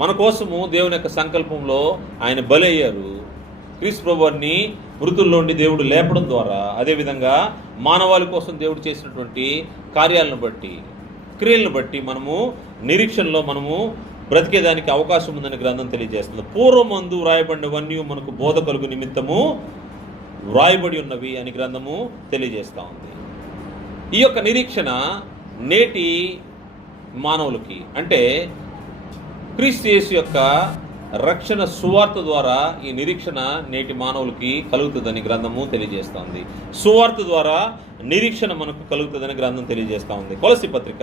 మన కోసము దేవుని యొక్క సంకల్పంలో ఆయన బలి అయ్యారు. క్రీస్తు ప్రభువారిని మృతుల్లోండి దేవుడు లేపడం ద్వారా, అదేవిధంగా మానవాళి కోసం దేవుడు చేసినటువంటి కార్యాలను బట్టి, క్రియలను బట్టి మనము నిరీక్షణలో మనము బ్రతికేదానికి అవకాశం ఉందని గ్రంథం తెలియజేస్తుంది. పూర్వమందు వ్రాయబడినవన్నీ మనకు బోధ కలుగు నిమిత్తము వ్రాయబడి ఉన్నవి అని గ్రంథము తెలియజేస్తూ ఉంది. ఈ యొక్క నిరీక్షణ నేటి మానవులకి, అంటే క్రీస్తు యేసు యొక్క రక్షణ సువార్త ద్వారా ఈ నిరీక్షణ నేటి మానవులకి కలుగుతుందని గ్రంథము తెలియజేస్తోంది. సువార్త ద్వారా నిరీక్షణ మనకు కలుగుతుందని గ్రంథం తెలియజేస్తూ ఉంది. కొలస్సీ పత్రిక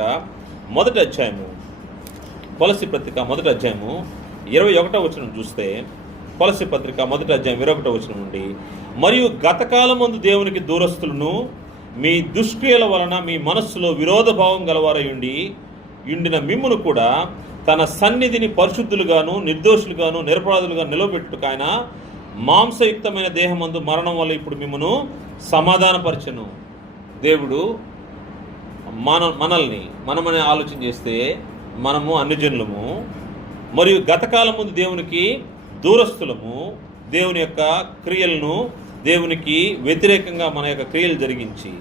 మొదటి అధ్యాయము 21వ వచనం చూస్తే, కొలస్సీ పత్రిక మొదటి అధ్యాయం 21వ వచనం నుండి, మరియు గతకాలమందు దేవునికి దూరస్తులను మీ దుష్క్రియల వలన మీ మనస్సులో విరోధ భావం గలవారయుండిన మిమ్మును కూడా తన సన్నిధిని పరిశుద్ధులుగాను నిర్దోషులుగాను నిరపరాధులుగా నిలబెట్టుకు ఆయన మాంసయుక్తమైన దేహమందు మరణం వల్ల ఇప్పుడు మిమ్మను సమాధానపరచను. దేవుడు మనమని ఆలోచన చేస్తే మనము అన్యజనులము, మరియు గతకాలం ముందు దేవునికి దూరస్తులము, దేవుని యొక్క క్రియలను దేవునికి వ్యతిరేకంగా మన యొక్క క్రియలు జరిగించి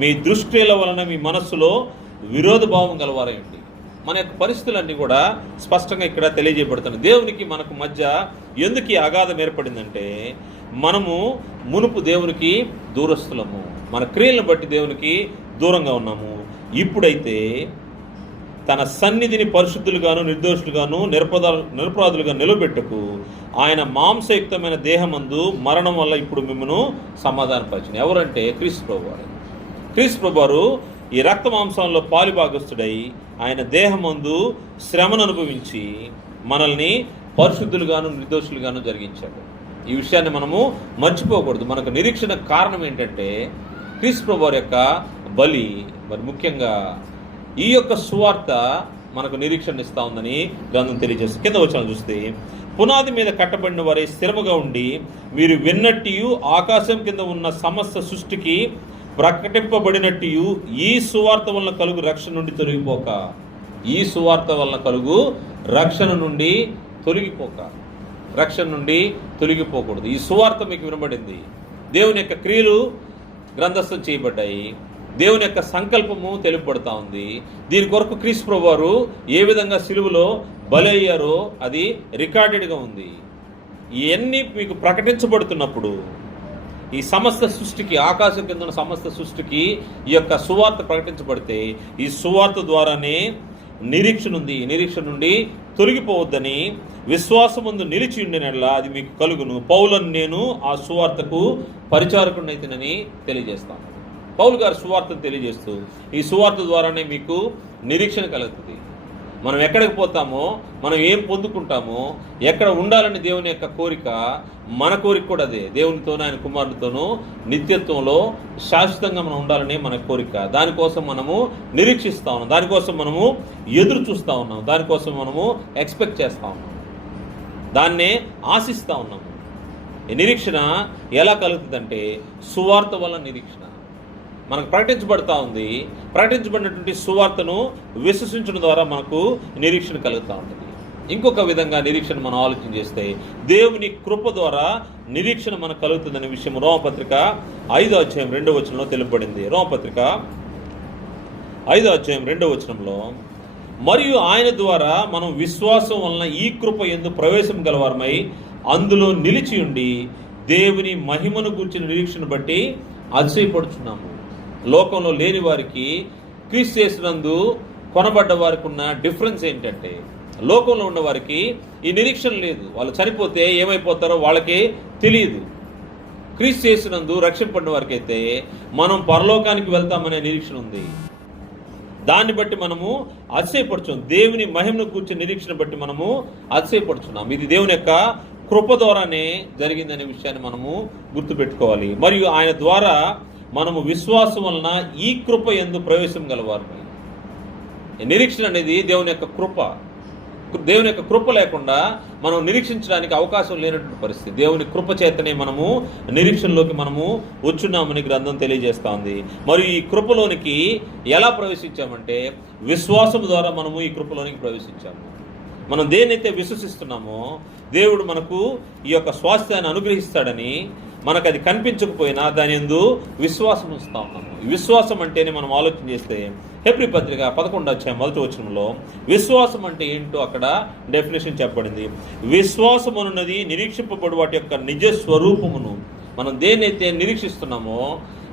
మీ దుష్క్రియల వలన మీ మనస్సులో విరోధ భావం గలవారైంది. మన యొక్క పరిస్థితులన్నీ కూడా స్పష్టంగా ఇక్కడ తెలియజేయబడుతున్నాయి. దేవునికి మనకు మధ్య ఎందుకు ఈ అగాధం ఏర్పడిందంటే, మనము మునుపు దేవునికి దూరస్తులము, మన క్రియలను బట్టి దేవునికి దూరంగా ఉన్నాము. ఇప్పుడైతే తన సన్నిధిని పరిశుద్ధులుగాను నిర్దోషులుగాను నిరపరాధులుగా నిలబెట్టుకు ఆయన మాంసయుక్తమైన దేహమందు మరణం వల్ల ఇప్పుడు మిమ్మను సమాధానపరిచింది. ఎవరంటే క్రీస్తు ప్రభువారు. క్రీస్తు ప్రభువారు ఈ రక్త మాంసంలో పాలుభాగస్తుడై ఆయన దేహమందు శ్రమను అనుభవించి మనల్ని పరిశుద్ధులుగాను నిర్దోషులుగాను జరిగించాడు. ఈ విషయాన్ని మనము మర్చిపోకూడదు. మనకు నిరీక్షణ కారణం ఏంటంటే క్రీస్తు ప్రభువారి యొక్క బలి. మరి ముఖ్యంగా ఈ యొక్క సువార్త మనకు నిరీక్షణ ఇస్తూ ఉందని గ్రంథం తెలియజేస్తుంది. కింద వచనం చూస్తే, పునాది మీద కట్టబడిన వారే స్థిరముగా ఉండి మీరు విన్నట్టు ఆకాశం కింద ఉన్న సమస్త సృష్టికి ప్రకటింపబడినట్టు ఈ సువార్త వలన కలుగు రక్షణ నుండి తొలగిపోక, ఈ సువార్త వలన కలుగు రక్షణ నుండి తొలగిపోకూడదు. ఈ సువార్త మీకు వినబడింది. దేవుని యొక్క క్రియలు గ్రంథస్థం చేయబడ్డాయి. దేవుని యొక్క సంకల్పము తెలుపబడతా ఉంది. దీని కొరకు క్రీస్తు ప్రభువారు ఏ విధంగా సిలువలో బలి అయ్యారో అది రికార్డెడ్గా ఉంది. ఇవన్నీ మీకు ప్రకటించబడుతున్నప్పుడు ఈ సమస్త సృష్టికి, ఆకాశం కింద సమస్త సృష్టికి ఈ యొక్క సువార్త ప్రకటించబడితే ఈ సువార్త ద్వారానే నిరీక్షణ ఉంది. ఈ నిరీక్షణ నుండి తొలగిపోవద్దని విశ్వాసమందు నిలిచి ఉండినట్లా అది మీకు కలుగును. పౌలను నేను ఆ సువార్తకు పరిచారకుడినైతేనని తెలియజేస్తాను. పౌలు గారు సువార్తను తెలియజేస్తూ ఈ సువార్త ద్వారానే మీకు నిరీక్షణ కలుగుతుంది. మనం ఎక్కడికి పోతామో, మనం ఏం పొందుకుంటామో, ఎక్కడ ఉండాలని దేవుని యొక్క కోరిక, మన కోరిక కూడా అదే. దేవునితోనూ ఆయన కుమారుడితోనూ నిత్యత్వంలో శాశ్వతంగా మనం ఉండాలని మన కోరిక. దానికోసం మనము నిరీక్షిస్తూ ఉన్నాం, దానికోసం మనము ఎదురు చూస్తూ ఉన్నాం, దానికోసం మనము ఎక్స్పెక్ట్ చేస్తూ ఉన్నాం, దాన్నే ఆశిస్తూ ఉన్నాము. ఈ నిరీక్షణ ఎలా కలుగుతుందంటే సువార్త వల్ల నిరీక్షణ మనకు ప్రకటించబడతా ఉంది. ప్రకటించబడినటువంటి సువార్తను విశ్వసించడం ద్వారా మనకు నిరీక్షణ కలుగుతూ ఉంటుంది. ఇంకొక విధంగా నిరీక్షణ మనం ఆలోచన చేస్తే దేవుని కృప ద్వారా నిరీక్షణ మనకు కలుగుతుందనే విషయం రోమపత్రిక 5వ అధ్యాయం 2వ వచనంలో తెలుపబడింది. రోమపత్రిక 5వ అధ్యాయం 2వ వచనంలో, మరియు ఆయన ద్వారా మనం విశ్వాసం వలన ఈ కృప యందు ప్రవేశం గలవారమై అందులో నిలిచి ఉండి దేవుని మహిమను గూర్చిన నిరీక్షణ బట్టి అతిశయపడుచున్నాము. లోకంలో లేని వారికి క్రీస్తు యేసునందు కొనబడ్డ వారికి ఉన్న డిఫరెన్స్ ఏంటంటే, లోకంలో ఉన్న వారికి ఈ నిరీక్షణ లేదు. వాళ్ళు చనిపోతే ఏమైపోతారో వాళ్ళకే తెలియదు. క్రీస్తు యేసునందు రక్షింపడిన వారికి అయితే మనం పరలోకానికి వెళ్తామనే నిరీక్షణ ఉంది. దాన్ని బట్టి మనము అతిశయపడుచున్నాం. దేవుని మహిమను కూర్చుని నిరీక్షణ బట్టి మనము అతిశయపడుచున్నాం. ఇది దేవుని యొక్క కృప ద్వారానే జరిగిందనే విషయాన్ని మనము గుర్తుపెట్టుకోవాలి. మరియు ఆయన ద్వారా మనము విశ్వాసం వలన ఈ కృప యందు ప్రవేశం గలవారు. నిరీక్షణ అనేది దేవుని యొక్క కృప. దేవుని యొక్క కృప లేకుండా మనం నిరీక్షించడానికి అవకాశం లేనటువంటి పరిస్థితి. దేవుని కృప చేతనే మనము నిరీక్షణలోకి మనము వచ్చున్నామని గ్రంథం తెలియజేస్తూ ఉంది. మరియు ఈ కృపలోనికి ఎలా ప్రవేశించామంటే విశ్వాసం ద్వారా మనము ఈ కృపలోనికి ప్రవేశించాము. మనం దేన్నైతే విశ్వసిస్తున్నామో దేవుడు మనకు ఈ యొక్క స్వాస్థ్యాన్ని అనుగ్రహిస్తాడని మనకు అది కనిపించకపోయినా దాని యందు విశ్వాసం ఉంచుతా ఉన్నాము. ఈ విశ్వాసం అంటేనే మనం ఆలోచన చేస్తే హెబ్రీ పత్రిక 11వ అధ్యాయం 1వ వచనంలో విశ్వాసం అంటే ఏంటో అక్కడ డెఫినేషన్ చెప్పబడింది. విశ్వాసం అన్నది నిరీక్షింపబడు వాటి యొక్క నిజ స్వరూపమును. మనం దేన్నైతే నిరీక్షిస్తున్నామో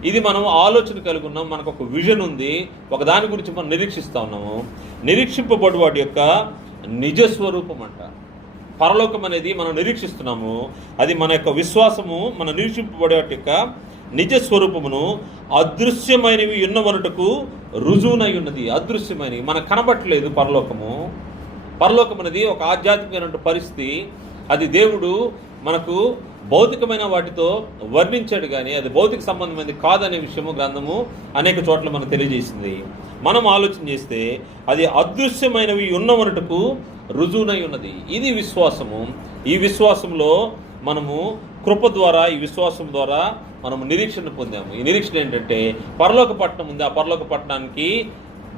ఇది మనం ఆలోచన కలిగి ఉన్నాం, మనకు ఒక విజన్ ఉంది, ఒక దాని గురించి మనం నిరీక్షిస్తూ ఉన్నాము. నిరీక్షింపబడు వాటి యొక్క నిజ స్వరూపం అంట. పరలోకం అనేది మనం నిరీక్షిస్తున్నాము, అది మన యొక్క విశ్వాసము, మన నిరీక్షింపబడే వాటి యొక్క నిజ స్వరూపమును అదృశ్యమైనవి ఉన్నవనుటకు రుజువునై ఉన్నది. అదృశ్యమైనవి మనకు కనబట్టలేదు. పరలోకం అనేది ఒక ఆధ్యాత్మికమైన పరిస్థితి. అది దేవుడు మనకు భౌతికమైన వాటితో వర్ణించాడు, కానీ అది భౌతిక సంబంధమైనది కాదనే విషయము గ్రంథము అనేక చోట్ల మనకు తెలియజేసింది. మనం ఆలోచన చేస్తే అది అదృశ్యమైనవి ఉన్నవనుటకు రుజువునై ఉన్నది. ఇది విశ్వాసము. ఈ విశ్వాసంలో మనము కృప ద్వారా, ఈ విశ్వాసం ద్వారా మనము నిరీక్షణ పొందాము. ఈ నిరీక్షణ ఏంటంటే పరలోక పట్టణం ఉంది. ఆ పరలోక పట్టణానికి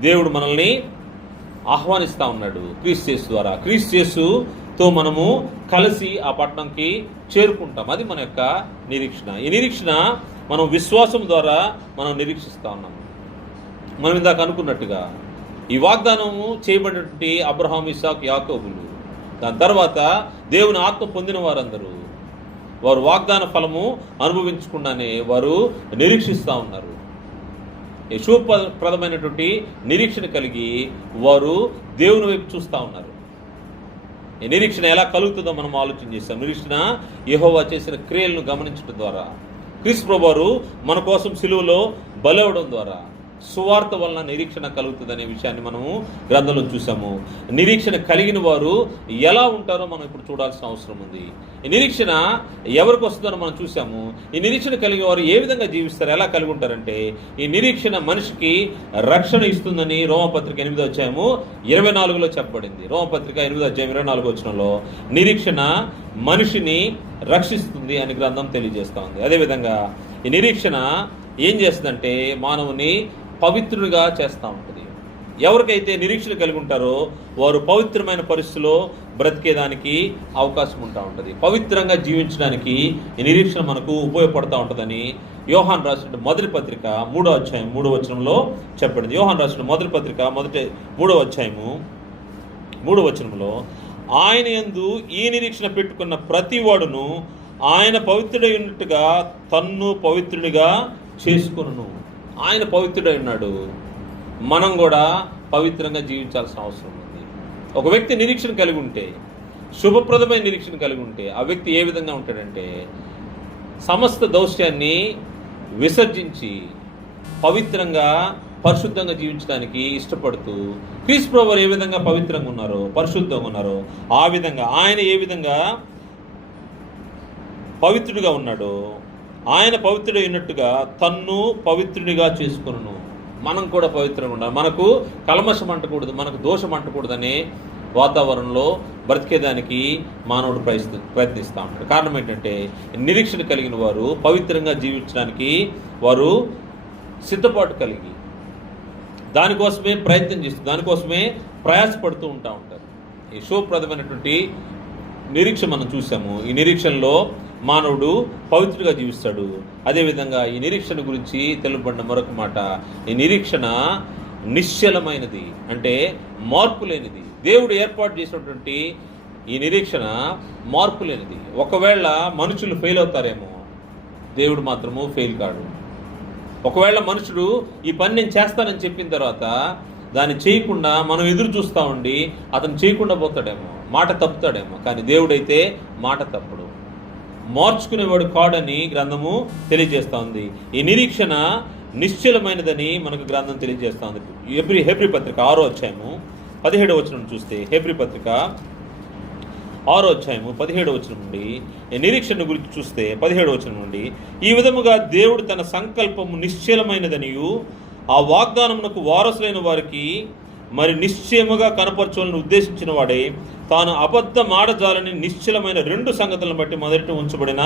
దేవుడు మనల్ని ఆహ్వానిస్తూ ఉన్నాడు క్రీస్తు యేసు ద్వారా. క్రీస్తు యేసుతో మనము కలిసి ఆ పట్టణంకి చేరుకుంటాం. అది మన యొక్క నిరీక్షణ. ఈ నిరీక్షణ మనం విశ్వాసం ద్వారా మనం నిరీక్షిస్తూ ఉన్నాము. మనం ఇందాక అనుకున్నట్టుగా ఈ వాగ్దానము చేయబడినటువంటి అబ్రహాం, ఇస్సాకు, యాకోబులు, దాని తర్వాత దేవుని ఆత్మ పొందిన వారందరూ వారు వాగ్దాన ఫలము అనుభవించకుండానే వారు నిరీక్షిస్తూ ఉన్నారు. శుభప్రదమైనటువంటి నిరీక్షణ కలిగి వారు దేవుని వైపు చూస్తూ ఉన్నారు. ఈ నిరీక్షణ ఎలా కలుగుతుందో మనం ఆలోచన చేస్తాం. నిరీక్షణ యెహోవా చేసిన క్రియలను గమనించడం ద్వారా, క్రీస్తు ప్రభువారు మన కోసం సిలువలో బలవడం ద్వారా, సువార్త వలన నిరీక్షణ కలుగుతుందనే విషయాన్ని మనము గ్రంథంలో చూసాము. నిరీక్షణ కలిగిన వారు ఎలా ఉంటారో మనం ఇప్పుడు చూడాల్సిన అవసరం ఉంది. ఈ నిరీక్షణ ఎవరికి వస్తుందో మనం చూసాము. ఈ నిరీక్షణ కలిగిన వారు ఏ విధంగా జీవిస్తారు, ఎలా కలిగి ఉంటారంటే, ఈ నిరీక్షణ మనిషికి రక్షణ ఇస్తుందని రోమపత్రిక 8వ అధ్యాయము 24లో చెప్పబడింది. రోమపత్రిక 8వ అధ్యాయం 24వ వచనంలో నిరీక్షణ మనిషిని రక్షిస్తుంది అని గ్రంథం తెలియజేస్తూ ఉంది. అదేవిధంగా ఈ నిరీక్షణ ఏం చేస్తుందంటే మానవుని పవిత్రునిగా చేస్తూ ఉంటుంది. ఎవరికైతే నిరీక్షణ కలిగి ఉంటారో వారు పవిత్రమైన పరిస్థితిలో బ్రతికేదానికి అవకాశం ఉంటా ఉంటుంది. పవిత్రంగా జీవించడానికి ఈ నిరీక్షణ మనకు ఉపయోగపడుతూ ఉంటుందని యోహాను రాసిన మొదటి పత్రిక 3వ అధ్యాయం 3వ వచనంలో చెప్పబడింది. యోహాను రాసిన మొదటి పత్రిక 3వ అధ్యాయము 3వ వచనంలో, ఆయన యందు ఈ నిరీక్షణ పెట్టుకున్న ప్రతి వాడును ఆయన పవిత్రుడై ఉన్నట్టుగా తన్ను పవిత్రుడిగా చేసుకొనును. ఆయన పవిత్రుడై ఉన్నాడు, మనం కూడా పవిత్రంగా జీవించాల్సిన అవసరం ఉంది. ఒక వ్యక్తి నిరీక్షణ కలిగి ఉంటే, శుభప్రదమైన నిరీక్షణ కలిగి ఉంటే ఆ వ్యక్తి ఏ విధంగా ఉంటాడంటే సమస్త దౌష్యాన్ని విసర్జించి పవిత్రంగా పరిశుద్ధంగా జీవించడానికి ఇష్టపడుతూ, క్రీస్తు ప్రభువు ఏ విధంగా పవిత్రంగా ఉన్నారో పరిశుద్ధంగా ఉన్నారో ఆ విధంగా ఆయన ఏ విధంగా పవిత్రుడిగా ఉన్నాడో ఆయన పవిత్రుడైనట్టుగా తన్ను పవిత్రుడిగా చేసుకును. మనం కూడా పవిత్రంగా ఉండాలి. మనకు కల్మషం అంటకూడదు, మనకు దోషం అంటకూడదనే వాతావరణంలో బ్రతికేదానికి మానవుడు ప్రయత్నిస్తూ ఉంటాడు. కారణం ఏంటంటే నిరీక్షణ కలిగిన వారు పవిత్రంగా జీవించడానికి వారు సిద్ధపాటు కలిగి దానికోసమే ప్రయత్నం చేస్తూ దానికోసమే ప్రయాసపడుతూ ఉంటారు. ఈ శుభప్రదమైనటువంటి నిరీక్షణ మనం చూసాము. ఈ నిరీక్షణలో మానవుడు పవిత్రుడిగా జీవిస్తాడు. అదేవిధంగా ఈ నిరీక్షణ గురించి తెలుపబడిన మరొక మాట, ఈ నిరీక్షణ నిశ్చలమైనది, అంటే మార్పు లేనిది. దేవుడు ఏర్పాటు చేసినటువంటి ఈ నిరీక్షణ మార్పు లేనిది. ఒకవేళ మనుషులు ఫెయిల్ అవుతారేమో, దేవుడు మాత్రము ఫెయిల్ కాడు. ఒకవేళ మనుషుడు ఈ పని నేను చేస్తానని చెప్పిన తర్వాత దాన్ని చేయకుండా మనం ఎదురు చూస్తూ ఉండి అతను చేయకుండా పోతాడేమో, మాట తప్పుతాడేమో. కానీ దేవుడైతే మాట తప్పడు, మార్చుకునేవాడు కాడని గ్రంథము తెలియజేస్తూ ఉంది. ఈ నిరీక్షణ నిశ్చలమైనదని మనకు గ్రంథం తెలియజేస్తూ ఉంది. హెబ్రీ పత్రిక 6వ అధ్యాయము 17వ వచనం చూస్తే, హెబ్రీ పత్రిక 6వ అధ్యాయము 17వ వచనం నుండి ఈ నిరీక్షణ గురించి చూస్తే 17వ వచనం నుండి, ఈ విధముగా దేవుడు తన సంకల్పము నిశ్చలమైనదనియు ఆ వాగ్దానమునకు వారసులైన వారికి మరి నిశ్చయముగా కనపరచాలని ఉద్దేశించిన వాడే తాను అబద్ధమాడజాలని నిశ్చలమైన 2 సంగతులను బట్టి మొదట ఉంచబడిన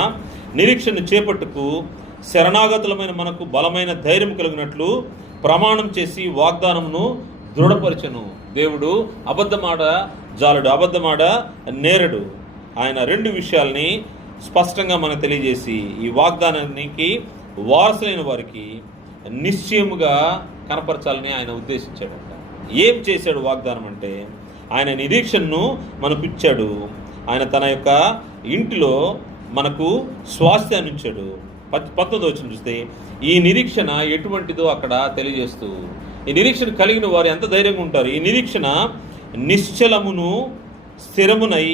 నిరీక్షణ చేపట్టుకు శరణాగతులమైన మనకు బలమైన ధైర్యం కలిగినట్లు ప్రమాణం చేసి వాగ్దానమును దృఢపరచెను. దేవుడు అబద్ధమాడ జాలడు, అబద్ధమాడ నేరడు. ఆయన 2 విషయాల్ని స్పష్టంగా మనకు తెలియజేసి ఈ వాగ్దానానికి వారసులైన వారికి నిశ్చయముగా కనపరచాలని ఆయన ఉద్దేశించాడంట. ఏం చేశాడు వాగ్దానం అంటే, ఆయన నిరీక్షణను మనకు ఇచ్చాడు. ఆయన తన యొక్క ఇంటిలో మనకు స్వాస్థ్యాన్ని ఇచ్చాడు. 19వ వచనం చూస్తే, ఈ నిరీక్షణ ఎటువంటిదో అక్కడ తెలియజేస్తూ, ఈ నిరీక్షణ కలిగిన వారు ఎంత ధైర్యంగా ఉంటారు. ఈ నిరీక్షణ నిశ్చలమును స్థిరమునై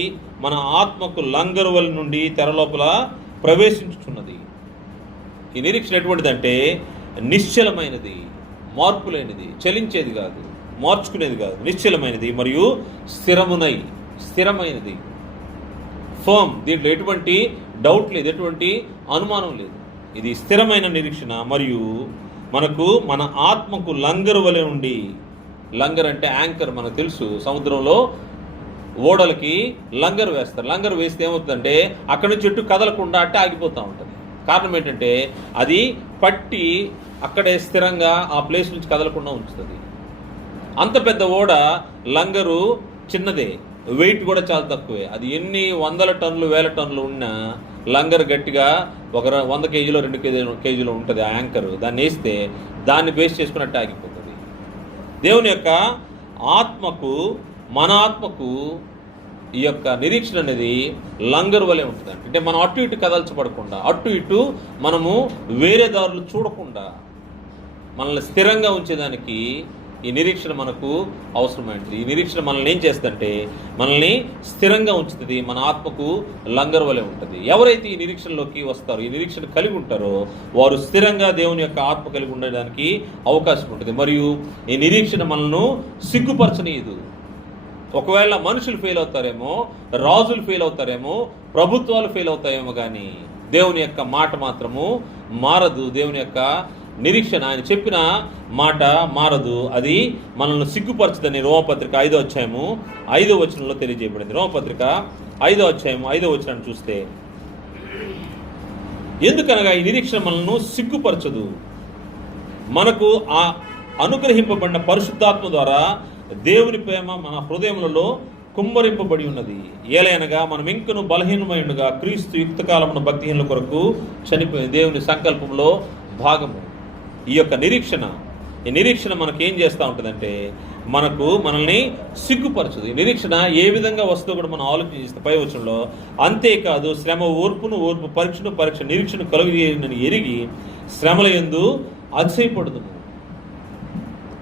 మన ఆత్మకు లంగరువల నుండి తెరలోపల ప్రవేశించుచున్నది. ఈ నిరీక్షణ ఎటువంటిదంటే నిశ్చలమైనది, మార్పు లేనిది, చలించేది కాదు, మార్చుకునేది కాదు, నిశ్చలమైనది మరియు స్థిరమైనది, ఫర్మ్. దీంట్లో ఎటువంటి డౌట్ లేదు, ఎటువంటి అనుమానం లేదు. ఇది స్థిరమైన నిరీక్షణ. మరియు మనకు మన ఆత్మకు లంగరు వలె ఉండి, లంగర్ అంటే యాంకర్, మనకు తెలుసు. సముద్రంలో ఓడలకి లంగర్ వేస్తారు. లంగర్ వేస్తే ఏమవుతుందంటే అక్కడి నుంచి చెట్టు కదలకుండా అట్టే ఆగిపోతూ ఉంటుంది. కారణం ఏంటంటే అది పట్టి అక్కడే స్థిరంగా ఆ ప్లేస్ నుంచి కదలకుండా ఉంచుతుంది. అంత పెద్ద ఓడ లంగరు చిన్నదే, వెయిట్ కూడా చాలా తక్కువే. అది ఎన్ని 100 టన్నులు 1000 టన్నులు ఉన్నా లంగర్ గట్టిగా ఒక 100 కేజీలో 2 కేజీలో ఉంటుంది ఆ యాంకర్. దాన్ని వేస్తే దాన్ని బేస్ చేసుకున్నట్టు ఆగిపోతుంది. దేవుని యొక్క ఆత్మకు, మన ఆత్మకు ఈ యొక్క నిరీక్షణ అనేది లంగర్ వలె ఉంటుంది. అంటే మనం అటు ఇటు కదల్చబడకుండా, అటు ఇటు మనము వేరే దారులు చూడకుండా మనల్ని స్థిరంగా ఉంచేదానికి ఈ నిరీక్షణ మనకు అవసరమైనది. ఈ నిరీక్షణ మనల్ని ఏం చేస్తుందంటే మనల్ని స్థిరంగా ఉంచుతుంది, మన ఆత్మకు లంగర్ వలె ఉంటుంది. ఎవరైతే ఈ నిరీక్షణలోకి వస్తారో, ఈ నిరీక్షణ కలిగి ఉంటారో వారు స్థిరంగా దేవుని యొక్క ఆత్మ కలిగి ఉండడానికి అవకాశం ఉంటుంది. మరియు ఈ నిరీక్షణ మనల్ని సిగ్గుపరచనీయదు. ఒకవేళ మనుషులు ఫెయిల్ అవుతారేమో, రాజులు ఫెయిల్ అవుతారేమో, ప్రభుత్వాలు ఫెయిల్ అవుతాయేమో, కానీ దేవుని యొక్క మాట మాత్రము మారదు. దేవుని యొక్క నిరీక్షణ, ఆయన చెప్పిన మాట మారదు. అది మనల్ని సిగ్గుపరచదని రోమపత్రిక 5వ అధ్యాయము 5వ వచనంలో తెలియజేయబడింది. రోమపత్రిక 5వ అధ్యాయము 5వ వచనాన్ని చూస్తే, ఎందుకనగా ఈ నిరీక్షణ మనల్ని సిగ్గుపరచదు, మనకు ఆ అనుగ్రహింపబడిన పరిశుద్ధాత్మ ద్వారా దేవుని ప్రేమ మన హృదయములలో కుమ్మరింపబడి ఉన్నది. ఏలైనగా మనం ఇంకను బలహీనమైనగా క్రీస్తు యుక్తకాలమున భక్తిహీనుల కొరకు చనిపోయిన దేవుని సంకల్పంలో భాగము. ఈ యొక్క ఈ నిరీక్షణ మనకి ఏం చేస్తూ ఉంటుందంటే మనల్ని సిగ్గుపరచదు. ఈ నిరీక్షణ ఏ విధంగా వస్తుందో కూడా మనం ఆలోచించేస్తే పై వచనంలో, అంతేకాదు శ్రమ ఓర్పు పరీక్ష నిరీక్షణ కలుగజేయనని ఎరిగి శ్రమల యందు అతిశయపడదుము.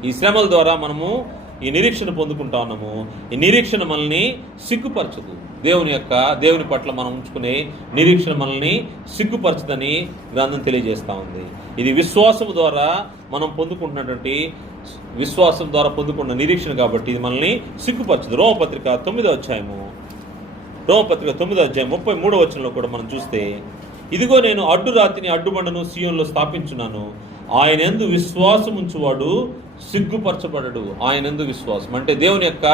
ఈ శ్రమల ద్వారా మనము ఈ నిరీక్షణ పొందుకుంటా ఉన్నాము. ఈ నిరీక్షణ మనల్ని సిగ్గుపరచదు. దేవుని పట్ల మనం ఉంచుకునే నిరీక్షణ మనల్ని సిగ్గుపరచదని గ్రంథం తెలియజేస్తూ ఉంది. ఇది విశ్వాసం ద్వారా మనం పొందుకుంటున్నటువంటి విశ్వాసం ద్వారా పొందుకున్న నిరీక్షణ కాబట్టి ఇది మనల్ని సిగ్గుపరచదు. రోమపత్రిక 9వ అధ్యాయం 33వ వచనంలో కూడా మనం చూస్తే, ఇదిగో నేను అడ్డు రాతిని అడ్డుబండను సీయోనులో స్థాపించున్నాను, ఆయనందు విశ్వాసం ఉంచువాడు సిగ్గుపరచబడడు. ఆయనందు విశ్వాసం అంటే దేవుని యొక్క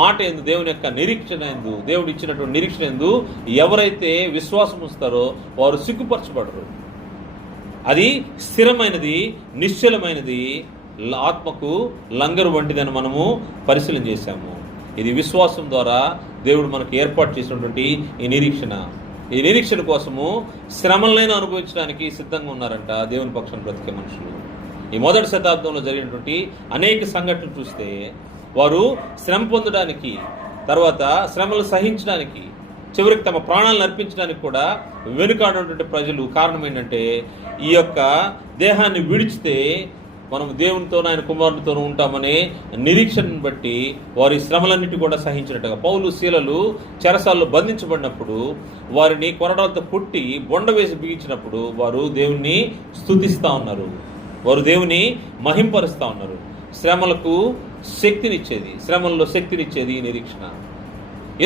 మాట ఎందు, దేవుని యొక్క నిరీక్షణ ఎందు, దేవుడు ఇచ్చినటువంటి నిరీక్షణ ఎందు ఎవరైతే విశ్వాసం ఉంచుతారో వారు సిగ్గుపరచబడరు. అది స్థిరమైనది, నిశ్చలమైనది, ఆత్మకు లంగరు వంటిదని మనము పరిశీలన చేశాము. ఇది విశ్వాసం ద్వారా దేవుడు మనకు ఏర్పాటు చేసినటువంటి ఈ నిరీక్షణ కోసము శ్రమలనైనా అనుభవించడానికి సిద్ధంగా ఉన్నారంట దేవుని పక్షాన బ్రతికే మనుషులు. ఈ మొదటి శతాబ్దంలో జరిగినటువంటి అనేక సంఘటనలు చూస్తే వారు శ్రమ పొందడానికి, తర్వాత శ్రమలు సహించడానికి, చివరికి తమ ప్రాణాలను అర్పించడానికి కూడా వెనుకాడినటువంటి ప్రజలు. కారణం ఏంటంటే ఈ యొక్క దేహాన్ని విడిచితే మనం దేవునితోనూ ఆయన కుమారునితోనూ ఉంటామనే నిరీక్షణను బట్టి వారి శ్రమలన్నిటి కూడా సహించినట్టుగా. పౌలు శీలలు చెరసాల్లో బంధించబడినప్పుడు వారిని కొరడాలతో కొట్టి బొండ వేసి బిగించినప్పుడు వారు దేవుణ్ణి స్తుతిస్తూ ఉన్నారు, వారు దేవుని మహింపరుస్తూ ఉన్నారు. శ్రమలకు శక్తినిచ్చేది, శ్రమల్లో శక్తినిచ్చేది ఈ నిరీక్షణ.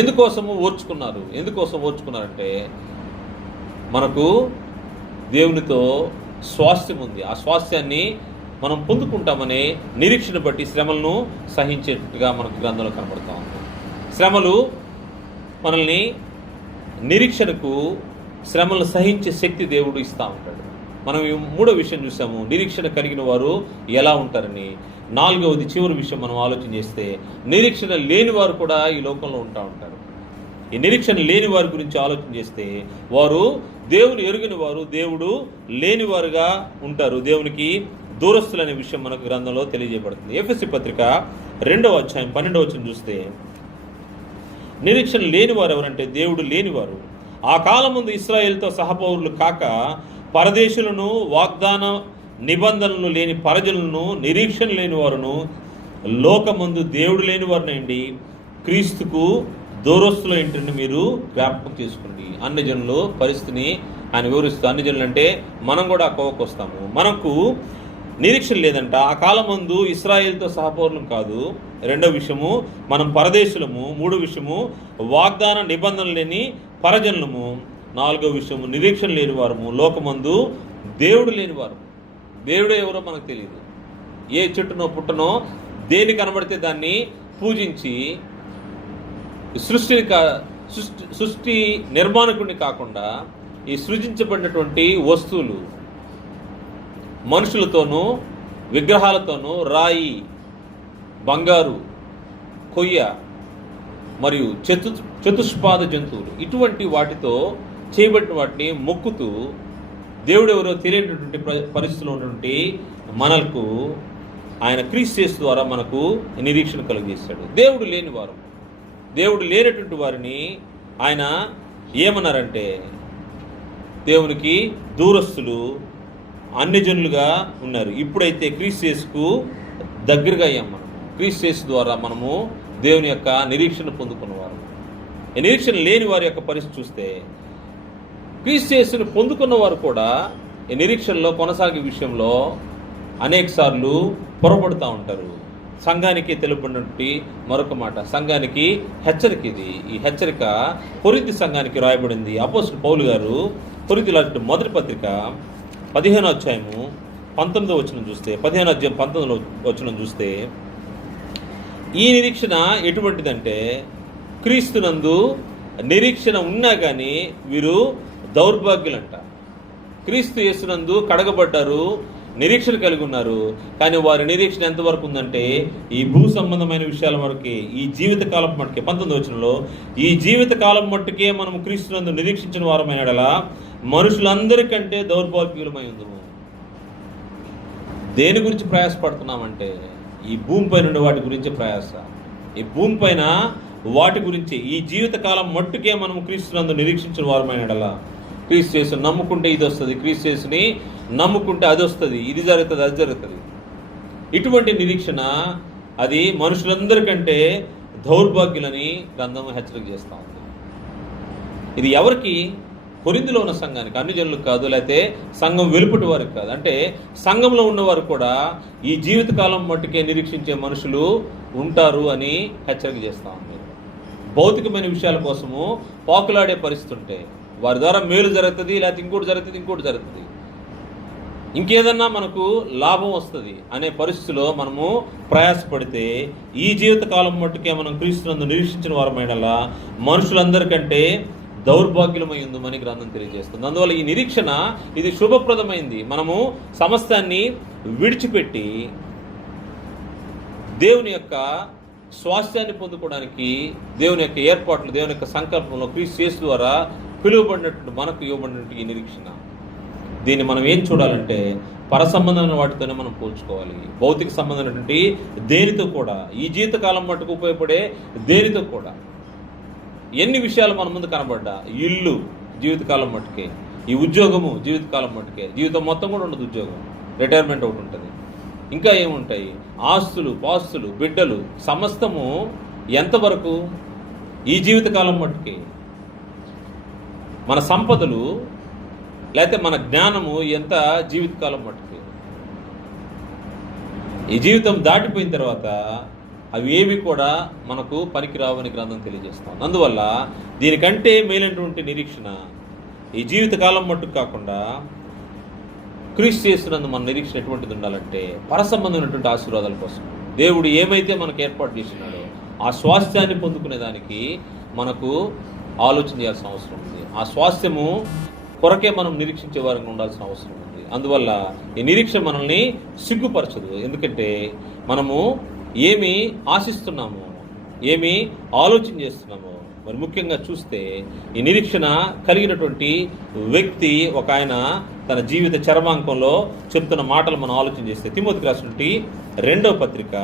ఎందుకోసం ఓర్చుకున్నారంటే మనకు దేవునితో స్వాస్థ్యం ఉంది. ఆ స్వాస్థ్యాన్ని మనం పొందుకుంటామనే నిరీక్షణ బట్టి శ్రమలను సహించేట్టుగా మనకు గ్రంథంలో కనబడుతూ ఉంది. శ్రమలు మనల్ని నిరీక్షణకు, శ్రమలను సహించే శక్తి దేవుడు ఇస్తూ ఉంటాడు. మనం ఈ మూడో విషయం చూసాము, నిరీక్షణ కలిగిన వారు ఎలా ఉంటారని. నాలుగవది చివరి విషయం మనం ఆలోచన చేస్తే, నిరీక్షణ లేని వారు కూడా ఈ లోకంలో ఉంటారు. ఈ నిరీక్షణ లేని వారి గురించి ఆలోచన చేస్తే వారు దేవుని ఎరుగిన వారు, దేవుడు లేనివారుగా ఉంటారు, దేవునికి దూరస్తులనే విషయం మనకు గ్రంథంలో తెలియజేయబడుతుంది. ఎఫెసీ పత్రిక 2వ అధ్యాయం 12వ వచనం చూస్తే, నిరీక్షణ లేనివారు ఎవరంటే దేవుడు లేనివారు, ఆ కాలం ముందు ఇశ్రాయేలుతో సహపౌరులు కాక పరదేశులను, వాగ్దాన నిబంధనలు లేని ప్రజలను, నిరీక్షణ లేని వారును, లోకమందు దేవుడు లేని వారినండి క్రీస్తుకు దూరస్తుల ఇంటిని మీరు జ్ఞాపకం చేసుకోండి. అన్ని జనులు పరిస్థితిని ఆయన వివరిస్తూ, అన్ని జనులు అంటే మనం కూడా కోవకు వస్తాము. మనకు నిరీక్షణ లేదంట. ఆ కాలం ముందు ఇశ్రాయేలుతో సహపౌరులం కాదు. రెండో విషయము మనం పరదేశులము. మూడో విషయము వాగ్దాన నిబంధనలు లేని పరజనులము. నాలుగో విషయము నిరీక్షణ లేని వారము, లోకమందు దేవుడు లేనివారు. దేవుడు ఎవరో మనకు తెలియదు. ఏ చెట్టునో పుట్టనో దేని కనబడితే దాన్ని పూజించి సృష్టి నిర్మాణకుడిని కాకుండా ఈ సృజించబడినటువంటి వస్తువులు, మనుషులతోనూ విగ్రహాలతోనూ, రాయి, బంగారు, కొయ్య మరియు చతుష్పాద జంతువులు, ఇటువంటి వాటితో చేయబడిన వాటిని మొక్కుతూ దేవుడు ఎవరో తెలియనటువంటి పరిస్థితుల్లో ఉన్నటువంటి మనకు ఆయన క్రీస్తు యేసు ద్వారా మనకు నిరీక్షణ కలుగజేశాడు. దేవుడు లేనటువంటి వారిని ఆయన ఏమన్నారంటే దేవునికి దూరస్తులు, అన్యజనులుగా ఉన్నారు. ఇప్పుడైతే క్రీస్తు యేసుకు దగ్గరగా అయ్యాం. మనం క్రీస్తు యేసు ద్వారా మనము దేవుని యొక్క నిరీక్షణ పొందుకున్నవారు. ఈ నిరీక్షణ లేని వారి యొక్క పరిస్థితి చూస్తే, క్రీస్తు యేసుని పొందుకున్న వారు కూడా ఈ నిరీక్షణలో కొనసాగే విషయంలో అనేక సార్లు పొరపడుతూ ఉంటారు. సంఘానికి తెలుపబడినటువంటి మరొక మాట, సంఘానికి హెచ్చరిక ఇది. ఈ హెచ్చరిక కొరింథీ సంఘానికి రాయబడింది. అపోస్తలుడు పౌలు గారు కొరింథీయులకు రాసిన మొదటి పత్రిక 15వ అధ్యాయము 19వ వచనం చూస్తే, 15వ అధ్యాయం 19వ వచనం చూస్తే, ఈ నిరీక్షణ ఎటువంటిదంటే, క్రీస్తునందు నిరీక్షణ ఉన్నా కానీ వీరు దౌర్భాగ్యులంట. క్రీస్తు యేసునందు కడగబడ్డారు, నిరీక్షణ కలిగి ఉన్నారు. కానీ వారి నిరీక్షణ ఎంతవరకు ఉందంటే ఈ భూ సంబంధమైన విషయాల వరకే, ఈ జీవితకాలం మట్టుకే. 19వ వచనంలో, ఈ జీవితకాలం మట్టుకే మనం క్రీస్తునందు నిరీక్షించిన వారమైన యెడల మనుషులందరికంటే దౌర్భాగ్యులమై ఉందుము. దేని గురించి ప్రయాసపడుతున్నామంటే ఈ భూమిపై నుండి వాటి గురించి ప్రయాస. ఈ భూమిపైన వాటి గురించి, ఈ జీవితకాలం మట్టుకే మనం క్రీస్తునందు నిరీక్షించిన వారమైన యెడల, క్రీస్తు యేసుని నమ్ముకుంటే ఇది వస్తుంది, క్రీస్తు యేసుని నమ్ముకుంటే అది వస్తుంది, ఇది జరుగుతుంది, అది జరుగుతుంది. ఇటువంటి నిరీక్షణ అది మనుషులందరికంటే దౌర్భాగ్యులని గ్రంథం హెచ్చరిక చేస్తూ ఉంది. ఇది ఎవరికి? కొరింథీలో ఉన్న సంఘానికి, అన్ని జనులకు కాదు, లేకపోతే సంఘం వెలుపటి వారికి కాదు. అంటే సంఘంలో ఉన్నవారు కూడా ఈ జీవితకాలం మట్టుకే నిరీక్షించే మనుషులు ఉంటారు అని హెచ్చరిక చేస్తూ ఉంది. భౌతికమైన విషయాల కోసము పాకులాడే పరిస్థితి ఉంటే వారి ద్వారా మేలు జరుగుతుంది, లేకపోతే ఇంకోటి జరుగుతుంది, ఇంకేదన్నా మనకు లాభం వస్తుంది అనే పరిస్థితిలో మనము ప్రయాసపడితే ఈ జీవితకాలం మట్టుకే మనం క్రీస్తునందు నిరీక్షించిన వారమైనలా మనుషులందరికంటే దౌర్భాగ్యులమై ఉందని గ్రంథం తెలియజేస్తుంది. అందువల్ల ఈ నిరీక్షణ ఇది శుభప్రదమైంది. మనము సమస్తాన్ని విడిచిపెట్టి దేవుని యొక్క స్వాస్థ్యాన్ని పొందుకోవడానికి దేవుని యొక్క ఏర్పాట్లు, దేవుని యొక్క సంకల్పంలో క్రీస్తు యేసు ద్వారా పిలువబడినట్టు మనకు ఇవ్వబడినట్టు ఈ నిరీక్షణ. దీన్ని మనం ఏం చూడాలంటే పరసంబంధమైన వాటితోనే మనం పోల్చుకోవాలి. భౌతిక సంబంధమైనటువంటి దేనితో కూడా, ఈ జీవితకాలం మట్టుకు ఉపయోగపడే దేనితో కూడా. ఎన్ని విషయాలు మన ముందు కనబడ్డా, ఇల్లు జీవితకాలం మట్టుకే, ఈ ఉద్యోగము జీవితకాలం మట్టుకే, జీవితం మొత్తం కూడా ఉండదు, ఉద్యోగం రిటైర్మెంట్ ఒకటి ఉంటుంది, ఇంకా ఏముంటాయి, ఆస్తులు పాస్తులు బిడ్డలు సమస్తము ఎంతవరకు ఈ జీవితకాలం మట్టుకే. మన సంపదలు లేకపోతే మన జ్ఞానము ఎంత జీవితకాలం మట్టుకే. ఈ జీవితం దాటిపోయిన తర్వాత అవి ఏవి కూడా మనకు పనికిరావని గ్రంథం తెలియజేస్తాం. అందువల్ల దీనికంటే మేలైనటువంటి నిరీక్షణ ఈ జీవితకాలం మట్టుకు కాకుండా క్రీస్తు యేసునందు మన నిరీక్షణ ఎటువంటిది ఉండాలంటే పరసంబంధమైనటువంటి ఆశీర్వాదాల కోసం దేవుడు ఏమైతే మనకు ఏర్పాటు చేసినాడో ఆ స్వాస్థ్యాన్ని పొందుకునేదానికి మనకు ఆలోచన చేయాల్సిన అవసరం ఉంది. ఆ స్వాస్థ్యము కొరకే మనం నిరీక్షించే వారంగా ఉండాల్సిన అవసరం ఉంది. అందువల్ల ఈ నిరీక్షణ మనల్ని సిగ్గుపరచదు. ఎందుకంటే మనము ఏమి ఆశిస్తున్నాము, ఏమి ఆలోచన చేస్తున్నాము. మరి ముఖ్యంగా చూస్తే ఈ నిరీక్షణ కలిగినటువంటి వ్యక్తి ఒక ఆయన తన జీవిత చరమాంకంలో చెప్తున్న మాటలు మనం ఆలోచన చేస్తే తిమోతికి రాసినటువంటి 2వ పత్రిక